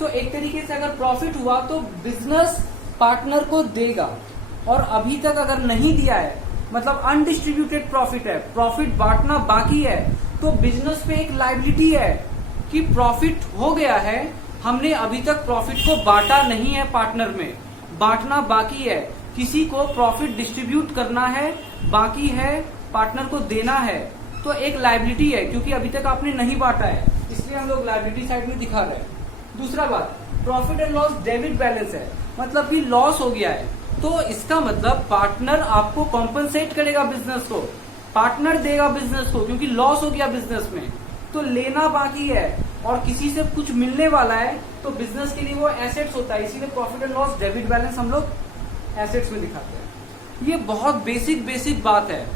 तो एक तरीके से अगर प्रॉफिट हुआ तो बिजनेस पार्टनर को देगा, और अभी तक अगर नहीं दिया है, मतलब अनडिस्ट्रीब्यूटेड प्रॉफिट है, प्रॉफिट बांटना बाकी है, तो बिजनेस पे एक लायबिलिटी है कि प्रॉफिट हो गया है, हमने अभी तक प्रॉफिट को बांटा नहीं है, पार्टनर में बांटना बाकी है, किसी को प्रॉफिट डिस्ट्रीब्यूट करना है, बाकी है, पार्टनर को देना है, तो एक लायबिलिटी है, क्योंकि अभी तक आपने नहीं बांटा है, इसलिए हम लोग लायबिलिटी साइड में दिखा रहे हैं। दूसरा बात, profit and loss debit balance है, मतलब कि लॉस हो गया है, तो इसका मतलब पार्टनर आपको कॉम्पनसेट करेगा बिजनेस को, पार्टनर देगा बिजनेस को, क्योंकि लॉस हो गया बिजनेस में, तो लेना बाकी है और किसी से कुछ मिलने वाला है, तो बिजनेस के लिए वो एसेट्स होता है, इसीलिए profit and loss debit balance हम लोग एसेट्स में दिखाते हैं। ये बहुत बेसिक बात है,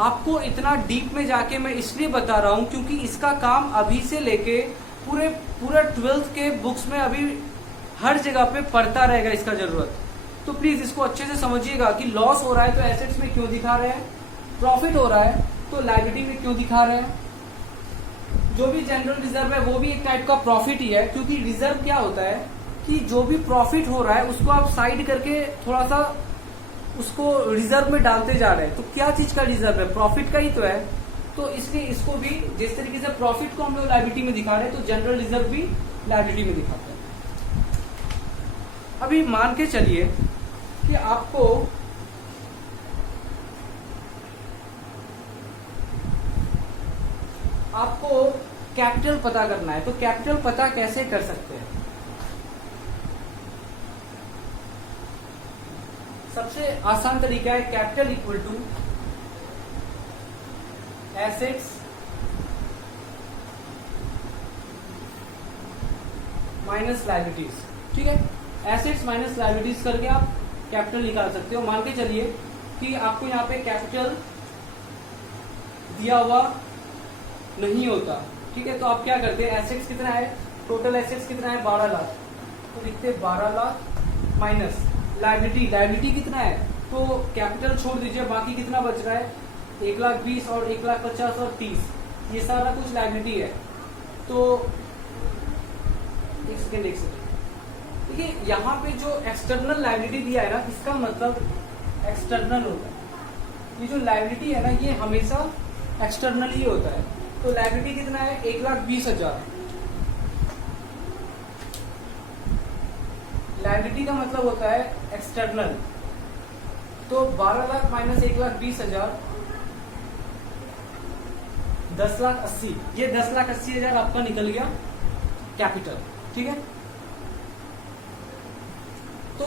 आपको इतना डीप में जाके मैं इसलिए बता रहा हूं क्योंकि इसका काम अभी से लेके पूरा 12th के बुक्स में अभी हर जगह पे पढ़ता रहेगा इसका जरूरत। तो प्लीज इसको अच्छे से समझिएगा कि लॉस हो रहा है तो एसेट्स में क्यों दिखा रहे हैं, प्रॉफिट हो रहा है तो लायबिलिटी में क्यों दिखा रहे हैं। जो भी जनरल रिजर्व है वो भी एक टाइप का प्रॉफिट ही है, क्योंकि रिजर्व क्या होता है कि जो भी प्रॉफिट हो रहा है उसको आप साइड करके थोड़ा सा उसको रिजर्व में डालते जा रहे हैं। तो क्या चीज का रिजर्व है, प्रॉफिट का ही तो है, तो इसलिए इसको भी जिस तरीके से प्रॉफिट को हम लोग लायबिलिटी में दिखा रहे हैं तो जनरल रिजर्व भी लायबिलिटी में दिखाते हैं। अभी मान के चलिए कि आपको कैपिटल पता करना है, तो कैपिटल पता कैसे कर सकते हैं। सबसे आसान तरीका है capital equal to assets minus liabilities, ठीक है। एसेट्स माइनस लायबिलिटीज करके आप कैपिटल निकाल सकते हो। मान के चलिए कि आपको यहाँ पे कैपिटल दिया हुआ नहीं होता, ठीक है, तो आप क्या करते हैं, एसेट्स कितना है, टोटल एसेट्स कितना है 12 लाख, तो लिखते 12 लाख माइनस लायबिलिटी कितना है, तो कैपिटल छोड़ दीजिए, बाकी कितना बच रहा है 1,20,000 और 1,50,000 और 30, ये सारा कुछ लायबिलिटी है। तो एक सेकेंड देखिए, यहाँ पे जो एक्सटर्नल लायबिलिटी दिया है ना, इसका मतलब एक्सटर्नल होता है। ये जो लायबिलिटी है ना, ये हमेशा एक्सटर्नल ही होता है। तो लायबिलिटी कितना है? 1,20,000। लायबिलिटी का मतलब होता है एक्सटर्नल। तो 12 लाख माइनस 1,20,000, 10,80,000। ये 10,80,000 आपका निकल गया कैपिटल, ठीक है। तो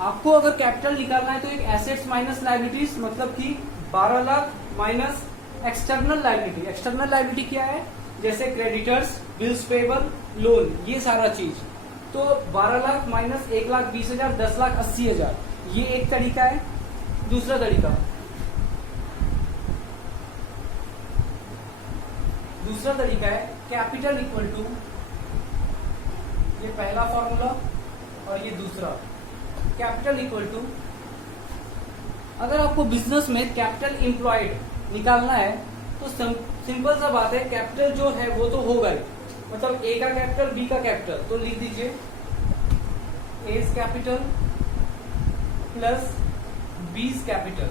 आपको अगर कैपिटल निकालना है तो एक एसेट्स माइनस लायबिलिटीज, मतलब कि 12 lakh minus external liability. External liability क्या है? जैसे क्रेडिटर्स, बिल्स पेबल, लोन, ये सारा चीज। तो 12 लाख माइनस 1,20,000, 10,80,000, ये एक तरीका है। दूसरा तरीका है कैपिटल इक्वल टू, ये पहला फॉर्मूला और ये दूसरा। कैपिटल इक्वल टू, अगर आपको बिजनेस में कैपिटल एम्प्लॉयड निकालना है तो सिंपल सा बात है, कैपिटल जो है वो तो होगा ही, मतलब ए का कैपिटल, बी का कैपिटल। तो लिख दीजिए एस कैपिटल प्लस बीस कैपिटल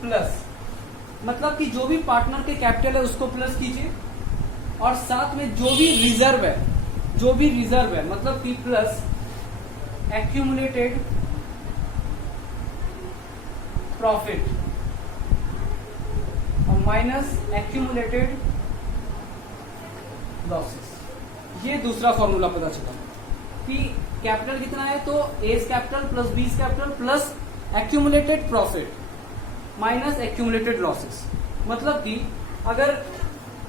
प्लस, मतलब कि जो भी पार्टनर के कैपिटल है उसको प्लस कीजिए, और साथ में जो भी रिजर्व है मतलब कि प्लस एक्यूमुलेटेड प्रॉफिट और माइनस एक्यूमुलेटेड लॉसेस। ये दूसरा फॉर्मूला पता चला कि कैपिटल कितना है, तो एस कैपिटल प्लस बीस capital plus accumulated profit minus accumulated losses. मतलब कि अगर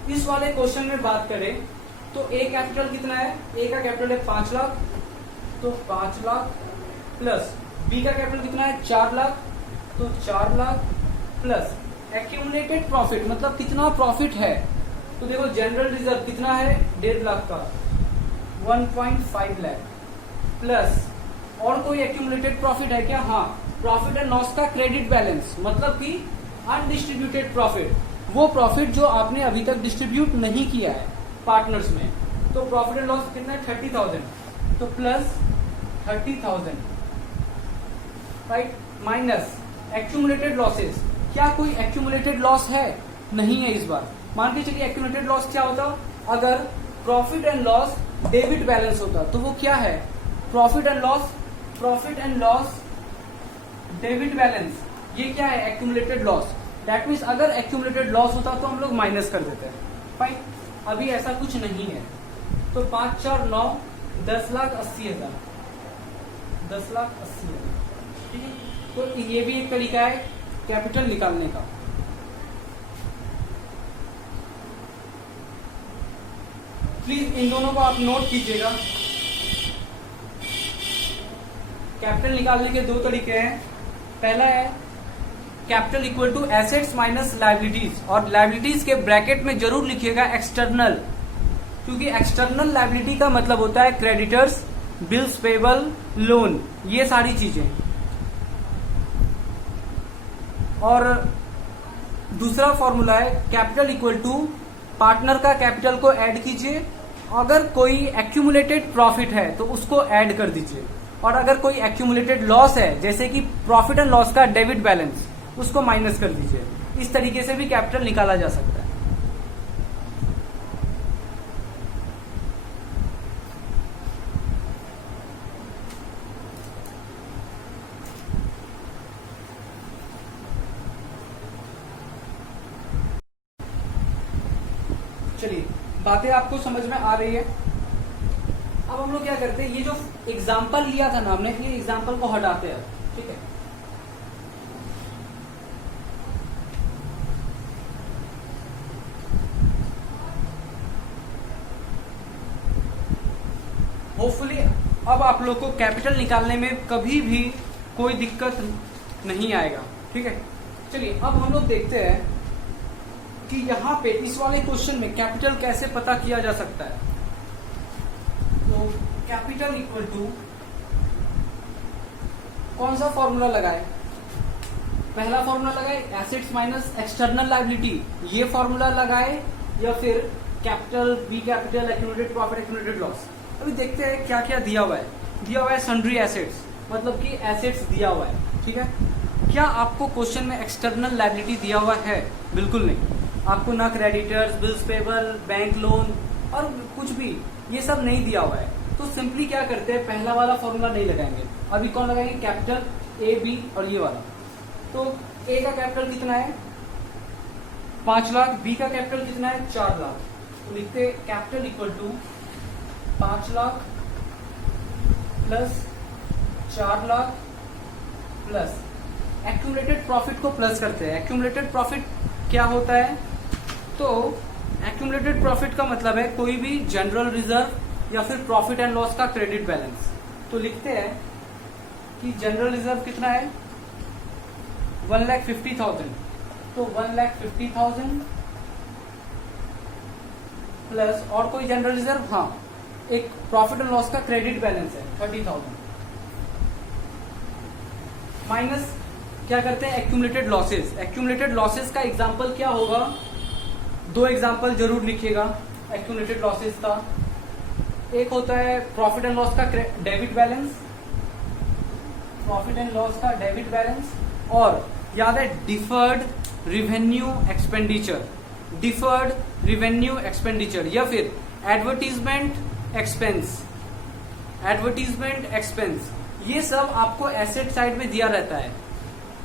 इस वाले क्वेश्चन में बात करें तो ए कैपिटल कितना है? ए का कैपिटल है 5 लाख, तो 5 लाख प्लस बी का कैपिटल कितना है? 4 लाख, तो 4 लाख प्लस एक्यूमुलेटेड प्रॉफिट, मतलब कितना प्रॉफिट है। तो देखो जनरल रिजर्व कितना है? 1.5 लाख का, 1.5 लाख प्लस और कोई एक्यूमुलेटेड प्रॉफिट है क्या? हाँ, प्रॉफिट एंड लॉस का क्रेडिट बैलेंस, मतलब कि अनडिस्ट्रीब्यूटेड प्रॉफिट, वो प्रॉफिट जो आपने अभी तक डिस्ट्रीब्यूट नहीं किया है पार्टनर्स में। तो प्रॉफिट एंड लॉस कितना है? 30,000, तो plus 30,000, right, minus accumulated losses. क्या कोई एक्यूमुलेटेड लॉस है? नहीं है इस बार। मान के चलिए एक्यूमुलेटेड लॉस क्या होता? अगर profit and loss debit balance होता तो वो क्या है? Profit and loss debit balance, ये क्या है? Accumulated loss. दैट मीन्स अगर एक्यूमुलेटेड लॉस होता तो हम लोग माइनस कर देते हैं, फाइन। अभी ऐसा कुछ नहीं है। तो 5 4 9, 10,80,000, 10,80,000, ठीक है। तो ये भी एक तरीका है कैपिटल निकालने का। प्लीज इन दोनों को आप नोट कीजिएगा। कैपिटल निकालने के दो तरीके हैं। पहला है capital equal to assets minus liabilities, और लायबिलिटीज के ब्रैकेट में जरूर लिखिएगा एक्सटर्नल, क्योंकि एक्सटर्नल लायबिलिटी का मतलब होता है क्रेडिटर्स, बिल्स पेबल, लोन, ये सारी चीजें। और दूसरा फॉर्मूला है कैपिटल इक्वल टू पार्टनर का कैपिटल को ऐड कीजिए, अगर कोई एक्यूमुलेटेड प्रॉफिट है तो उसको ऐड कर दीजिए, और अगर कोई एक्यूमुलेटेड लॉस है जैसे कि प्रॉफिट एंड लॉस का डेबिट बैलेंस, उसको माइनस कर दीजिए। इस तरीके से भी कैपिटल निकाला जा सकता है। चलिए, बातें आपको समझ में आ रही है। अब हम लोग क्या करते हैं, ये जो एग्जाम्पल लिया था ना हमने, ये एग्जाम्पल को हटाते हैं, ठीक है। होपफुली अब आप लोग को कैपिटल निकालने में कभी भी कोई दिक्कत नहीं आएगा, ठीक है। चलिए अब हम लोग देखते हैं कि यहाँ पे इस वाले क्वेश्चन में कैपिटल कैसे पता किया जा सकता है। तो कैपिटल इक्वल टू कौन सा फॉर्मूला लगाए? पहला फॉर्मूला लगाए एसेट्स माइनस एक्सटर्नल लायबिलिटी, ये फॉर्मूला लगाए, या फिर capital B capital accumulated profit accumulated loss. अभी देखते हैं क्या क्या दिया हुआ है। दिया हुआ है सन्ड्री एसेट्स, मतलब कि एसेट्स दिया हुआ है, ठीक है। क्या आपको क्वेश्चन में एक्सटर्नल लायबिलिटी दिया हुआ है? बिल्कुल नहीं, आपको ना creditors, bills payable, bank loan और कुछ भी ये सब नहीं दिया हुआ है। तो सिंपली क्या करते हैं, पहला वाला फॉर्मूला नहीं लगाएंगे। अभी कौन लगाएंगे? कैपिटल ए बी और ये वाला। तो ए का कैपिटल कितना है? 5 लाख। बी का कैपिटल कितना है? 4 लाख। तो लिखते हैं capital equal to 5 lakh plus 4 lakh plus accumulated profit को प्लस करते हैं। एक्यूमुलेटेड प्रॉफिट क्या होता है? तो एक्यूमुलेटेड प्रॉफिट का मतलब है कोई भी जनरल रिजर्व या फिर प्रॉफिट एंड लॉस का क्रेडिट बैलेंस। तो लिखते हैं कि जनरल रिजर्व कितना है? 1,50,000। तो 1,50,000 प्लस और कोई जनरल रिजर्व, हाँ, एक प्रॉफिट एंड लॉस का क्रेडिट बैलेंस है 30,000, माइनस क्या करते हैं? Accumulated losses. एक्यूमुलेटेड लॉसेस का एग्जांपल क्या होगा? 2 एग्जांपल जरूर लिखिएगा एक्यूमुलेटेड लॉसेस का। एक होता है प्रॉफिट एंड लॉस का debit balance, profit and loss का डेबिट बैलेंस, और याद है deferred revenue expenditure, deferred revenue expenditure, या फिर एडवर्टीजमेंट एक्सपेंस, एडवर्टीजमेंट एक्सपेंस। ये सब आपको एसेट साइड में दिया रहता है।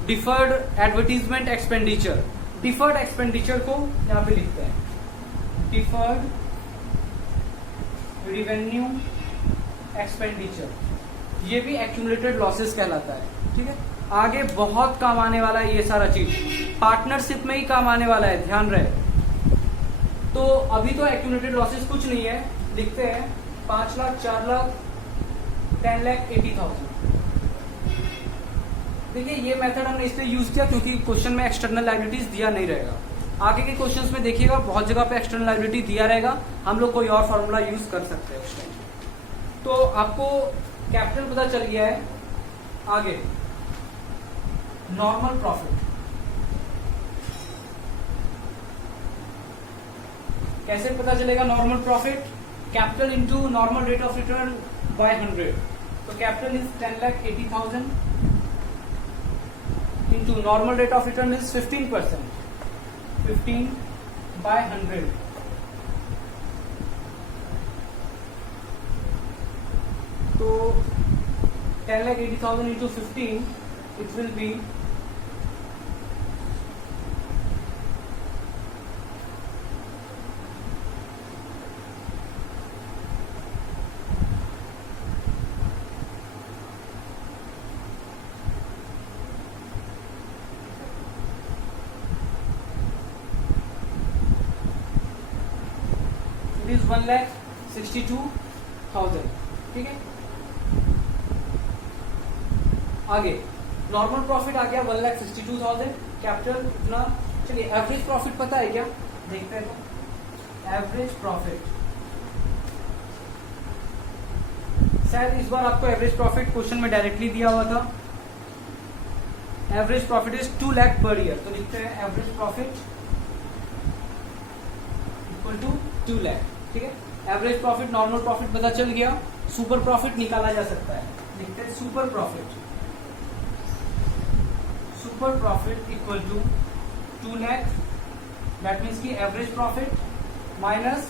Deferred advertisement expenditure, deferred expenditure को यहां पे लिखते हैं डिफर्ड रिवेन्यू एक्सपेंडिचर, ये भी एक्यूमुलेटेड लॉसेस कहलाता है, ठीक है। आगे बहुत काम आने वाला है ये सारा चीज, पार्टनरशिप में ही काम आने वाला है, ध्यान रहे। तो अभी तो एक्यूमुलेटेड लॉसेस कुछ नहीं है, लिखते हैं 5 लाख, 4 लाख, 10,80,000। देखिए ये मेथड हमने इसलिए यूज किया क्योंकि क्वेश्चन में एक्सटर्नल लायबिलिटीज दिया नहीं रहेगा। आगे के क्वेश्चंस में देखिएगा बहुत जगह पे एक्सटर्नल लायबिलिटी दिया रहेगा, हम लोग कोई और फॉर्मूला यूज कर सकते हैं उस टाइम। तो आपको कैपिटल पता चल गया है। आगे नॉर्मल प्रॉफिट कैसे पता चलेगा? Normal profit capital into normal rate of return by 100। तो capital is 10,80,000 into normal rate of return is 15%, 15 by 100। तो 10,80,000 into 15, it will be 1,62,000, ठीक है। आगे नॉर्मल प्रॉफिट आ गया 1,62,000, कैपिटल इतना। चलिए एवरेज प्रॉफिट पता है क्या? देखते हैं। तो एवरेज प्रॉफिट, शायद इस बार आपको एवरेज प्रॉफिट क्वेश्चन में डायरेक्टली दिया हुआ था। Average profit is 2 lakh per year. तो लिखते हैं average profit equal to 2 lakh, ठीक है। एवरेज प्रॉफिट, नॉर्मल प्रॉफिट पता चल गया। सुपर प्रॉफिट निकाला जा सकता है, लिखते हैं super profit. Super profit equal to 2 lakh, that means की average profit minus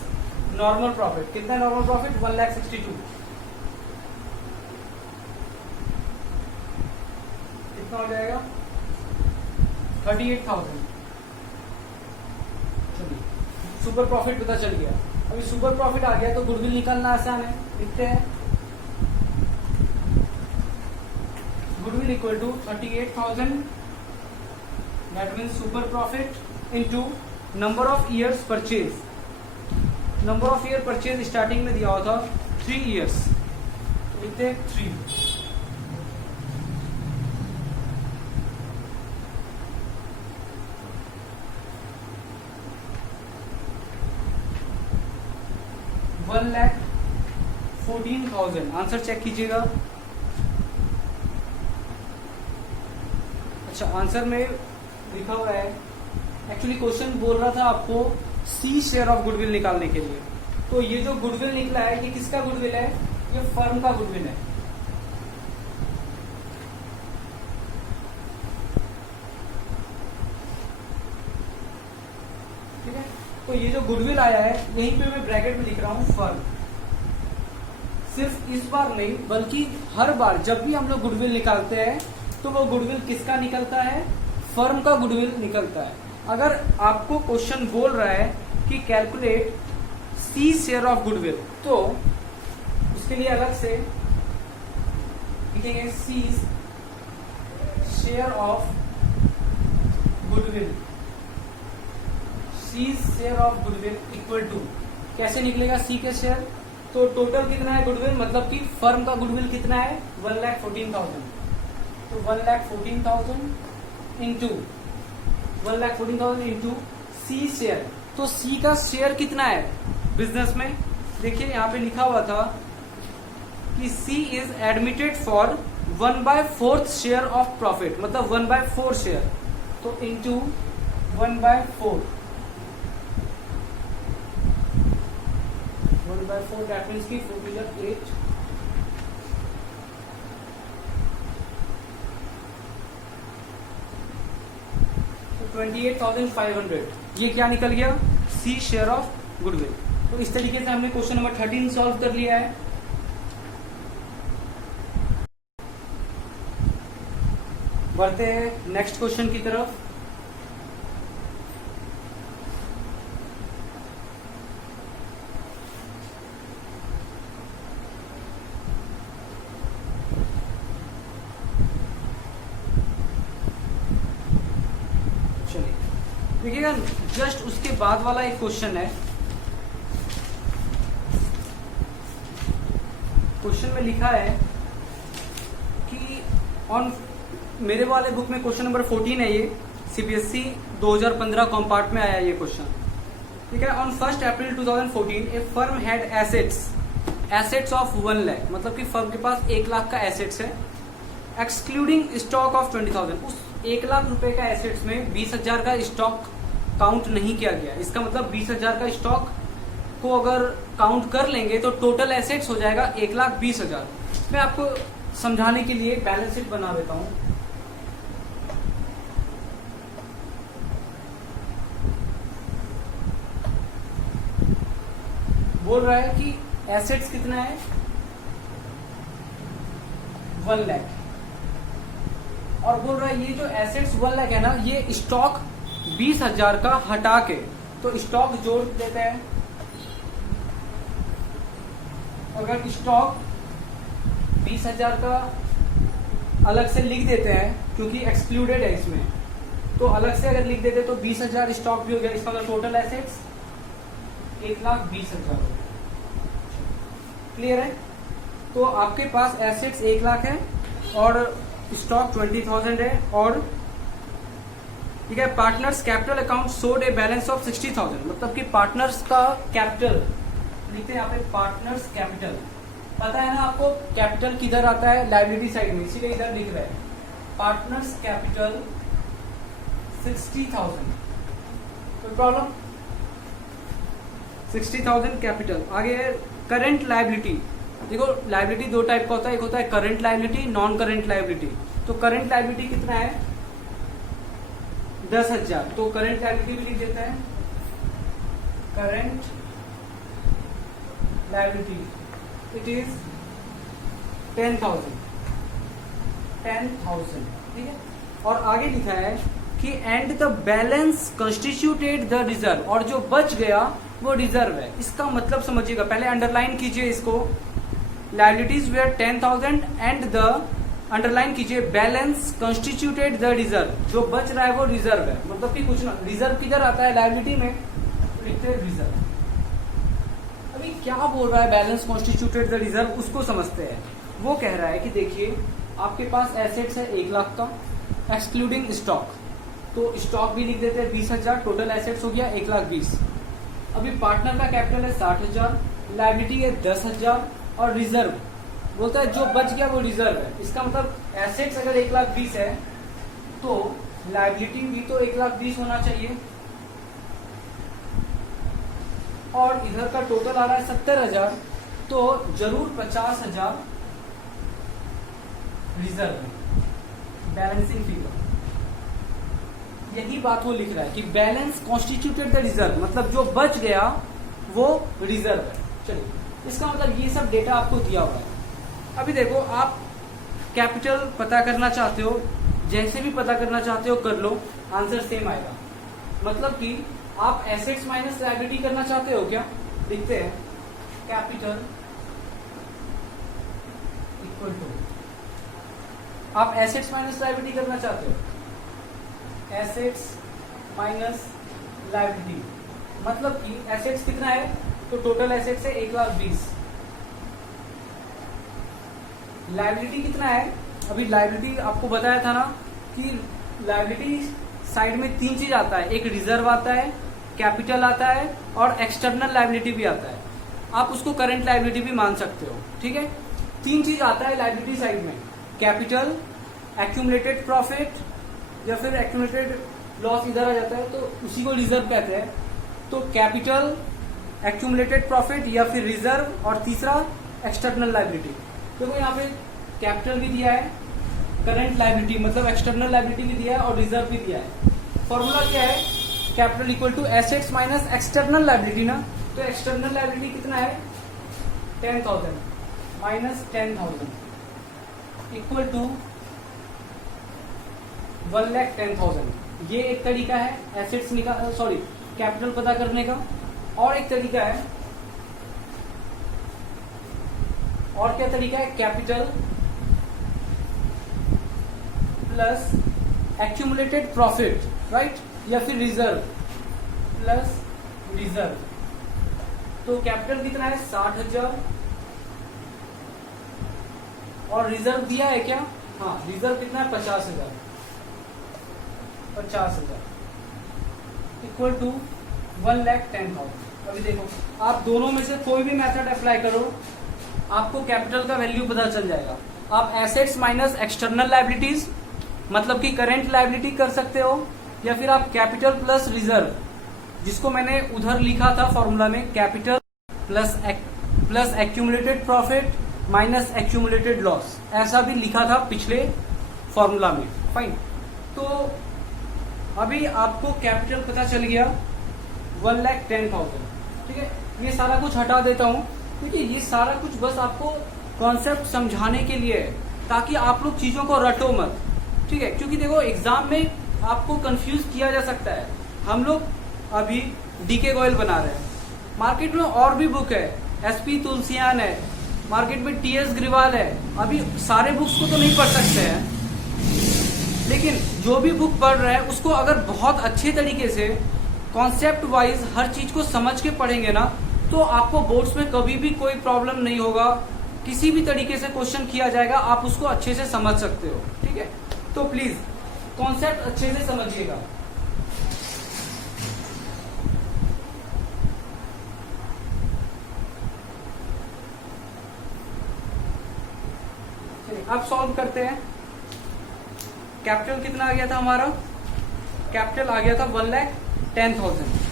normal profit. कितना है नॉर्मल प्रॉफिट? 1,62,000। कितना हो जाएगा? 38,000। चलिए सुपर प्रॉफिट पता चल गया। अभी सुपर प्रॉफिट आ गया तो गुडविल निकालना आसान है, लिखते हैं goodwill equal to 38,000, that means super profit into number of years purchase. Number of year purchase starting में दिया हुआ था 3 ईयर्स, लिखते हैं 3। $1,14,000। आंसर चेक कीजिएगा। अच्छा, आंसर में लिखा हुआ है, एक्चुअली क्वेश्चन बोल रहा था आपको सी शेयर ऑफ गुडविल निकालने के लिए। तो ये जो गुडविल निकला है ये किसका गुडविल है? ये फर्म का गुडविल है। ठीक है, तो ये जो गुडविल आया है यहीं पे मैं ब्रैकेट में लिख रहा हूं फर्म। सिर्फ इस बार नहीं बल्कि हर बार जब भी हम लोग गुडविल निकालते हैं तो वो गुडविल किसका निकलता है? फर्म का गुडविल निकलता है। अगर आपको क्वेश्चन बोल रहा है कि calculate C share of goodwill, तो उसके लिए अलग से लिखेंगे C share of goodwill. C share of goodwill equal to, कैसे निकलेगा सी के शेयर? तो टोटल कितना है गुडविल, मतलब कि फर्म का गुडविल कितना है? 1,14,000। तो 1,14,000 इंटू 1,14,000 इंटू सी शेयर। तो सी का शेयर कितना है बिजनेस में? देखिए यहाँ पे लिखा हुआ था कि C is admitted for 1/4 share of profit, मतलब 1/4 शेयर। तो इंटू 1/4, 1/4 दैट मीन्स की 4 8। तो 28,500 ये क्या निकल गया? सी शेयर ऑफ गुडविल। तो इस तरीके से हमने क्वेश्चन नंबर 13 सॉल्व कर लिया है। बढ़ते हैं नेक्स्ट क्वेश्चन की तरफ। देखिएगा, जस्ट उसके बाद वाला एक क्वेश्चन है। क्वेश्चन में लिखा है कि ऑन, मेरे वाले बुक में क्वेश्चन नंबर 14 है, ये सीबीएसई 2015 कॉम्पार्ट में आया ये क्वेश्चन। ठीक है, on 1 April 2014 A firm had assets of 1 lakh, मतलब कि फर्म के पास 1 लाख का एसेट्स है, एक्सक्लूडिंग स्टॉक ऑफ 20,000। उस 1 लाख रुपए का एसेट्स में 20,000 का स्टॉक काउंट नहीं किया गया। इसका मतलब 20,000 का स्टॉक को अगर काउंट कर लेंगे तो टोटल एसेट्स हो जाएगा 1,20,000। मैं आपको समझाने के लिए बैलेंस शीट बना देता हूं। बोल रहा है कि एसेट्स कितना है? 1 लाख। और बोल रहा है ये जो एसेट्स 1 लाख है ना, ये स्टॉक 20,000 का हटा के, तो स्टॉक जोड़ देते हैं। अगर स्टॉक 20,000 का अलग से लिख देते हैं क्योंकि एक्सक्लूडेड है इसमें, तो अलग से अगर लिख देते तो 20,000 स्टॉक भी हो गया। इसका मतलब टोटल एसेट्स 1,20,000 हो गया। क्लियर है? तो आपके पास एसेट्स 1 लाख है और स्टॉक 20,000 है। और ठीक है, partners capital account showed a balance of 60,000, मतलब कि पार्टनर्स का कैपिटल लिखते हैं यहाँ पे, पार्टनर्स कैपिटल। पता है ना आपको कैपिटल किधर आता है? लायबिलिटी साइड में, इसीलिए इधर लिख रहा है पार्टनर्स कैपिटल 60,000। कोई प्रॉब्लम? 60,000 कैपिटल। आगे करंट लायबिलिटी। देखो लायबिलिटी 2 टाइप का होता है, एक होता है current liability, non current liability. तो करंट लायबिलिटी कितना है? 10,000। तो करंट लायबिलिटी भी लिख देते हैं, करंट लायबिलिटी इट इज 10,000। ठीक है, और आगे लिखा है कि and the balance constituted the reserve, और जो बच गया वो रिजर्व है। इसका मतलब समझिएगा, पहले अंडरलाइन कीजिए इसको, liabilities were 10,000 and the, underline कीजिए, बैलेंस कंस्टिट्यूटेड द रिजर्व, जो बच रहा है वो रिजर्व है। मतलब कि कुछ ना, रिजर्व किधर आता है? लायबिलिटी में, तो लिखते हैं रिजर्व। अभी क्या बोल रहा है बैलेंस कॉन्स्टिट्यूटेड द रिजर्व, उसको समझते हैं। वो कह रहा है कि देखिए आपके पास एसेट्स है 1 लाख का एक्सक्लूडिंग स्टॉक, तो स्टॉक भी लिख देते हैं 20,000, टोटल एसेट्स हो गया 1,20,000। अभी पार्टनर का कैपिटल है 60,000, लायबिलिटी है 10,000 और रिजर्व बोलता है जो बच गया वो रिजर्व है। इसका मतलब एसेट्स अगर 1,20,000 है तो लायबिलिटी भी तो 1,20,000 होना चाहिए, और इधर का टोटल आ रहा है 70,000, तो जरूर 50,000 रिजर्व है, बैलेंसिंग फिगर। यही बात वो लिख रहा है कि बैलेंस कॉन्स्टिट्यूटेड द रिजर्व, मतलब जो बच गया वो रिजर्व है। चलिए, इसका मतलब ये सब डेटा आपको दिया हुआ है। अभी देखो, आप कैपिटल पता करना चाहते हो, जैसे भी पता करना चाहते हो कर लो, आंसर सेम आएगा। मतलब कि आप एसेट्स माइनस लायबिलिटी करना चाहते हो क्या? लिखते हैं कैपिटल इक्वल टू, आप एसेट्स माइनस लायबिलिटी करना चाहते हो, एसेट्स माइनस लायबिलिटी, मतलब कि एसेट्स कितना है, तो टोटल एसेट्स है 1,20,000, लायबिलिटी कितना है? अभी लायबिलिटी आपको बताया था ना कि लायबिलिटी साइड में 3 चीज आता है, एक रिजर्व आता है, कैपिटल आता है, और एक्सटर्नल लायबिलिटी भी आता है। आप उसको करंट लायबिलिटी भी मान सकते हो, ठीक है। 3 चीज आता है लायबिलिटी साइड में, कैपिटल, एक्यूमुलेटेड प्रॉफिट, या फिर एक्यूमुलेटेड लॉस इधर आ जाता है, तो उसी को रिजर्व कहते हैं। तो कैपिटल, एक्यूमुलेटेड प्रॉफिट या फिर रिजर्व, और तीसरा एक्सटर्नल लायबिलिटी। देखो यहाँ पे कैपिटल भी दिया है, करंट लायबिलिटी मतलब एक्सटर्नल लायबिलिटी भी दिया है, और रिजर्व भी दिया है। फॉर्मूला क्या है? Capital equal to assets minus external liability ना, तो एक्सटर्नल लायबिलिटी कितना है? 10,000 माइनस 10,000 इक्वल टू 1,10,000। ये एक तरीका है एसेट्स कैपिटल पता करने का। और एक तरीका है, और क्या तरीका है? Capital plus accumulated profit, right, या फिर रिजर्व प्लस रिजर्व। तो कैपिटल कितना है? 60,000, और रिजर्व दिया है क्या? हाँ, रिजर्व कितना है? 50,000 इक्वल टू 1,10,000। अभी देखो, आप दोनों में से कोई भी मेथड अप्लाई करो, आपको कैपिटल का वैल्यू पता चल जाएगा। आप एसेट्स माइनस एक्सटर्नल लायबिलिटीज मतलब कि करंट लायबिलिटी कर सकते हो, या फिर आप कैपिटल प्लस रिजर्व, जिसको मैंने उधर लिखा था फॉर्मूला में, capital plus accumulated profit minus accumulated loss, ऐसा भी लिखा था पिछले फॉर्मूला में। फाइन, तो अभी आपको कैपिटल पता चल गया 1,10,000, ठीक है। ये सारा कुछ हटा देता हूं, क्योंकि ये सारा कुछ बस आपको कॉन्सेप्ट समझाने के लिए है, ताकि आप लोग चीजों को रटो मत, ठीक है। क्योंकि देखो, एग्जाम में आपको कंफ्यूज किया जा सकता है। हम लोग अभी डीके गोयल बना रहे हैं, मार्केट में और भी बुक है, एसपी तुलसियान है, मार्केट में टीएस ग्रिवाल है। अभी सारे बुक्स को तो नहीं पढ़ सकते हैं, लेकिन जो भी बुक पढ़ रहे हैं उसको अगर बहुत अच्छे तरीके से कॉन्सेप्ट वाइज हर चीज को समझ के पढ़ेंगे ना, तो आपको बोर्ड्स में कभी भी कोई प्रॉब्लम नहीं होगा। किसी भी तरीके से क्वेश्चन किया जाएगा, आप उसको अच्छे से समझ सकते हो, ठीक है। तो प्लीज कॉन्सेप्ट अच्छे से समझिएगा। चलिए अब सॉल्व करते हैं। कैपिटल कितना आ गया था हमारा? कैपिटल आ गया था 1,10,000।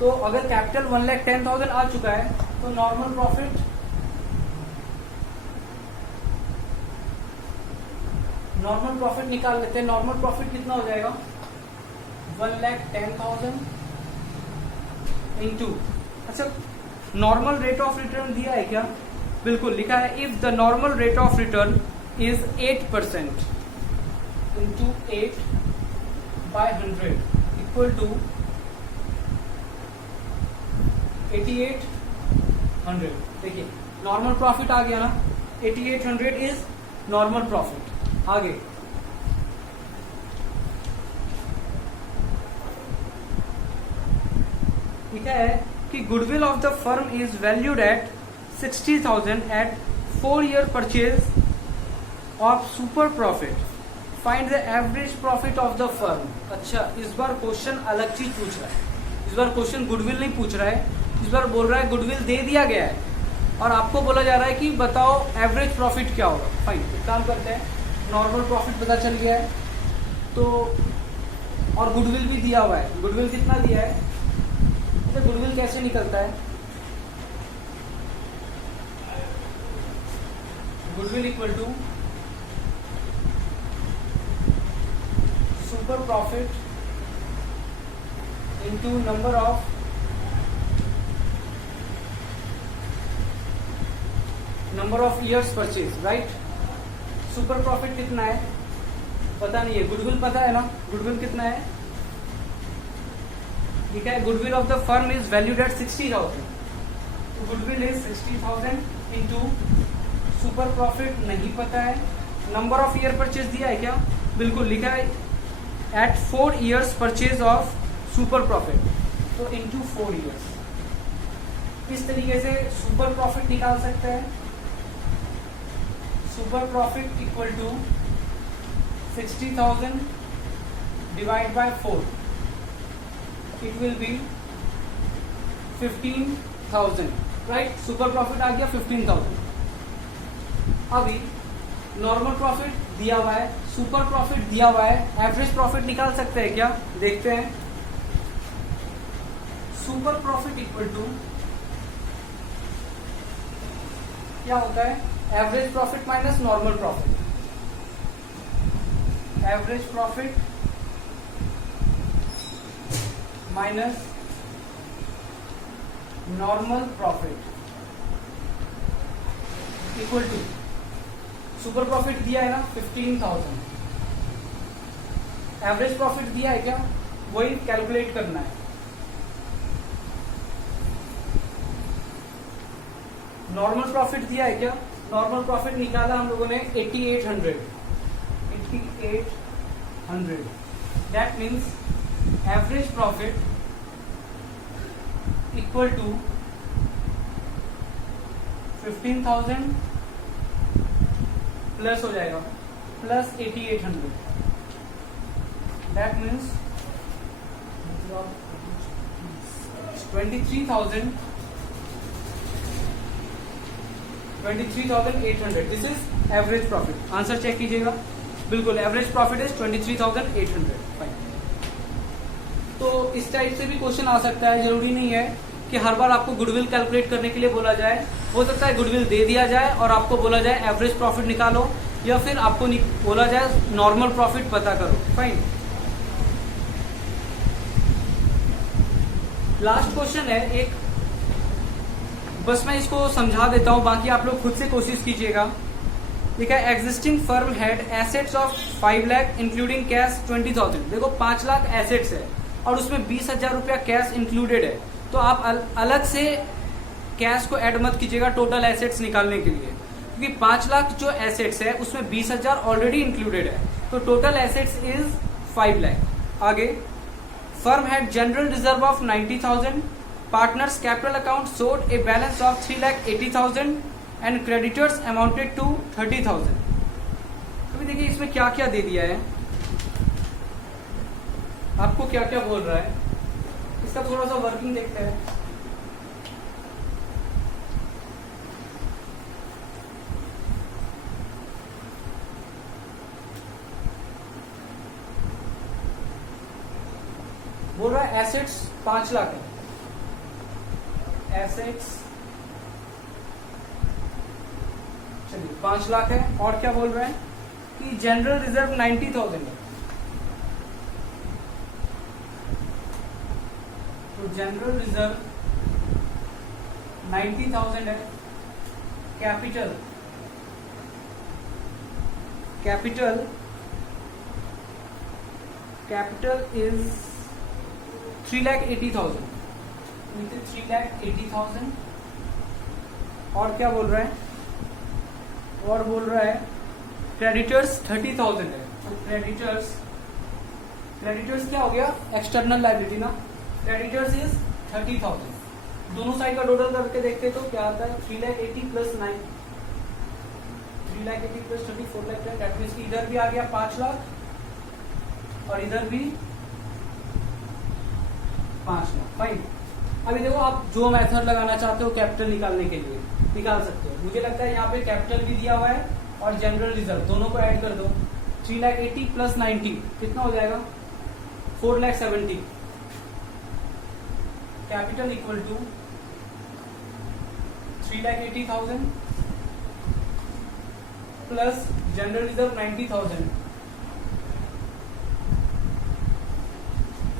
तो अगर कैपिटल 1,10,000 आ चुका है, तो नॉर्मल प्रॉफिट निकाल लेते हैं। नॉर्मल प्रॉफिट कितना हो जाएगा? 1,10,000 इंटू, अच्छा, नॉर्मल रेट ऑफ रिटर्न दिया है क्या? बिल्कुल लिखा है, if the normal rate of return is 8% into 8/100 equal to 8,800। देखिए, नॉर्मल प्रॉफिट आ गया ना, 8,800 इज नॉर्मल प्रॉफिट। आगे लिखा है कि goodwill of the firm is valued at 60,000 at 4-year purchase of super profit, find the average profit of the firm. अच्छा, इस बार क्वेश्चन अलग चीज पूछ रहा है। इस बार क्वेश्चन गुडविल नहीं पूछ रहा है, इस बार बोल रहा है गुडविल दे दिया गया है, और आपको बोला जा रहा है कि बताओ एवरेज प्रॉफिट क्या होगा। फाइन, एक काम करते हैं, नॉर्मल प्रॉफिट पता चल गया है तो, और गुडविल भी दिया हुआ है। गुडविल कितना दिया है, तो गुडविल कैसे निकलता है, goodwill equal to super profit into number of years purchase, right. Super profit कितना है पता नहीं है, गुडविल पता है ना, गुडविल कितना है, ठीक है। Goodwill of the firm is valued at 60,000, तो goodwill is 60,000 into super profit नहीं पता है। नंबर ऑफ ईयर परचेज दिया है क्या, बिल्कुल लिखा है at 4 years purchase of super profit, तो इंटू 4 years। इस तरीके से सुपर प्रॉफिट निकाल सकते हैं। Super profit equal to 60,000 divide by 4, it will be 15,000, right. Super profit आ गया 15,000। अभी नॉर्मल प्रॉफिट दिया हुआ है, सुपर प्रॉफिट दिया हुआ है, एवरेज प्रॉफिट निकाल सकते हैं क्या, देखते हैं। सुपर प्रॉफिट इक्वल टू क्या होता है, average profit minus normal profit. Average profit minus normal profit equal to, super profit दिया है ना 15,000, एवरेज प्रॉफिट दिया है क्या, वही कैलकुलेट करना है। नॉर्मल प्रॉफिट दिया है क्या, नॉर्मल प्रॉफिट निकाला हम लोगों ने 8800, that means average profit equal to 15,000 plus हो जाएगा plus 8800, that means 23,800। This is average profit. Answer check कीजिएगा, बिल्कुल एवरेज प्रॉफिट इज 23,800। फाइन। तो इस टाइप से भी क्वेश्चन आ सकता है, जरूरी नहीं है कि हर बार आपको गुडविल कैलकुलेट करने के लिए बोला जाए। हो सकता है गुडविल दे दिया जाए और आपको बोला जाए एवरेज प्रॉफिट निकालो, या फिर आपको बोला जाए नॉर्मल प्रॉफिट पता करो। फाइन। लास्ट क्वेश्चन है एक, बस मैं इसको समझा देता हूं, बाकी आप लोग खुद से कोशिश कीजिएगा। लिखा है existing firm had assets of 5 lakh including cash 20,000। देखो 5 लाख एसेट्स है और उसमें 20,000 रुपया कैश इंक्लूडेड है, तो आप अलग से कैश को ऐड मत कीजिएगा टोटल एसेट्स निकालने के लिए, क्योंकि 5 लाख जो एसेट्स है उसमें 20,000 ऑलरेडी इंक्लूडेड है, तो टोटल एसेट्स इज 5 लाख। आगे, firm had general reserve of 90,000, partners capital account showed a balance of 3,80,000 and creditors amounted to 30,000। अभी देखिए इसमें क्या क्या दे दिया है, आपको क्या क्या बोल रहा है, इसका थोड़ा सा वर्किंग देखते हैं। बोल रहा है एसेट्स 5 लाख है, एसेट्स चलिए 5 लाख है, और क्या बोल रहे हैं कि जनरल रिजर्व 90,000 है, तो जनरल रिजर्व 90,000 है। Capital is 3,80,000, 3,80,000। और क्या बोल रहा है, और बोल रहा है क्रेडिटर्स 30,000 है, तो क्रेडिटर्स क्या हो गया, एक्सटर्नल लायबिलिटी ना। क्रेडिटर्स इज 30,000, दोनों साइड का टोटल करके देखते तो क्या आता है 3,80,000 प्लस 9, 3,80,000 प्लस 30, 4,10,000। दैट मीन्स कि इधर भी आ गया 5 लाख और इधर भी 5 लाख। फाइन। अभी देखो आप जो मेथड लगाना चाहते हो कैपिटल निकालने के लिए, निकाल सकते हो। मुझे लगता है यहाँ पे कैपिटल भी दिया हुआ है और जनरल रिजर्व, दोनों को ऐड कर दो। 3,80,000 प्लस 90 कितना हो जाएगा? 4,70,000। Capital equal to 3,80,000 plus general reserve 90,000,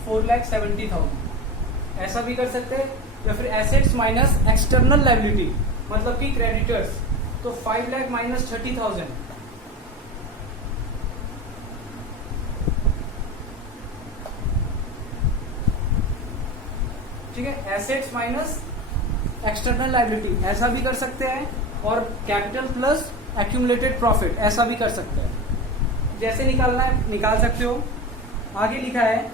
4,70,000। ऐसा भी कर सकते हैं, या फिर एसेट्स माइनस एक्सटर्नल लायबिलिटी मतलब कि क्रेडिटर्स, तो 5 लाख माइनस 30,000, ठीक है। एसेट्स माइनस एक्सटर्नल लायबिलिटी ऐसा भी कर सकते हैं, और कैपिटल प्लस एक्यूमुलेटेड प्रॉफिट ऐसा भी कर सकते हैं। जैसे निकालना है निकाल सकते हो। आगे लिखा है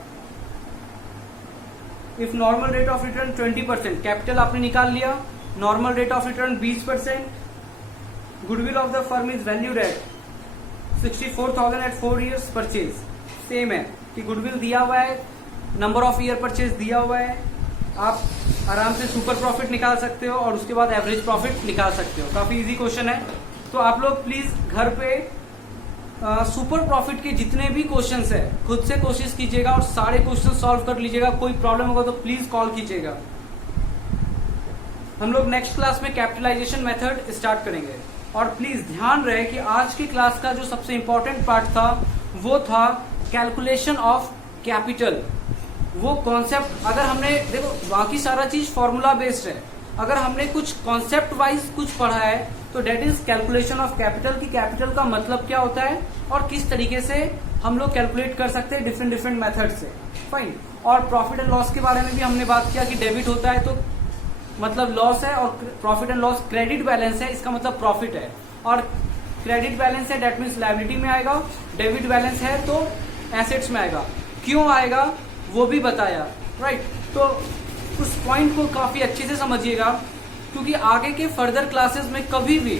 if normal rate of return 20%, capital आपने निकाल लिया, normal rate of return 20%, goodwill of the firm is valued at 64,000 at 4 years purchase. Same है कि गुडविल दिया हुआ है, नंबर ऑफ ईयर परचेज दिया हुआ है, आप आराम से सुपर प्रॉफिट निकाल सकते हो और उसके बाद एवरेज प्रॉफिट निकाल सकते हो। काफी इजी क्वेश्चन है, तो आप लोग प्लीज घर पे सुपर प्रॉफिट के जितने भी क्वेश्चंस है खुद से कोशिश कीजिएगा और सारे क्वेश्चन सॉल्व कर लीजिएगा। कोई प्रॉब्लम होगा तो प्लीज कॉल कीजिएगा। हम लोग नेक्स्ट क्लास में कैपिटलाइजेशन मेथड स्टार्ट करेंगे। और प्लीज ध्यान रहे कि आज की क्लास का जो सबसे इंपॉर्टेंट पार्ट था वो था कैलकुलेशन ऑफ कैपिटल। वो कॉन्सेप्ट अगर हमने देखो, बाकी सारा चीज फॉर्मूला बेस्ड है, अगर हमने कुछ कॉन्सेप्ट वाइज कुछ पढ़ा है तो that is calculation of capital, की कैपिटल का मतलब क्या होता है और किस तरीके से हम लोग कैलकुलेट कर सकते हैं डिफरेंट डिफरेंट मेथड से। फाइन। और प्रॉफिट एंड लॉस के बारे में भी हमने बात किया कि डेबिट होता है तो मतलब लॉस है, और profit and loss credit balance है इसका मतलब प्रॉफिट है, और क्रेडिट बैलेंस है डेट मीन्स लायबिलिटी में आएगा, डेबिट बैलेंस है तो एसेट्स में आएगा। क्यों आएगा वो भी बताया, राइट। तो उस पॉइंट को काफी अच्छे से समझिएगा, क्योंकि आगे के फर्दर क्लासेस में कभी भी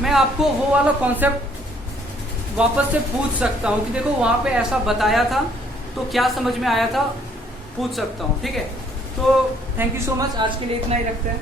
मैं आपको वो वाला कॉन्सेप्ट वापस से पूछ सकता हूँ कि देखो वहां पे ऐसा बताया था तो क्या समझ में आया था, पूछ सकता हूँ, ठीक है। तो थैंक यू सो मच, आज के लिए इतना ही रखते हैं।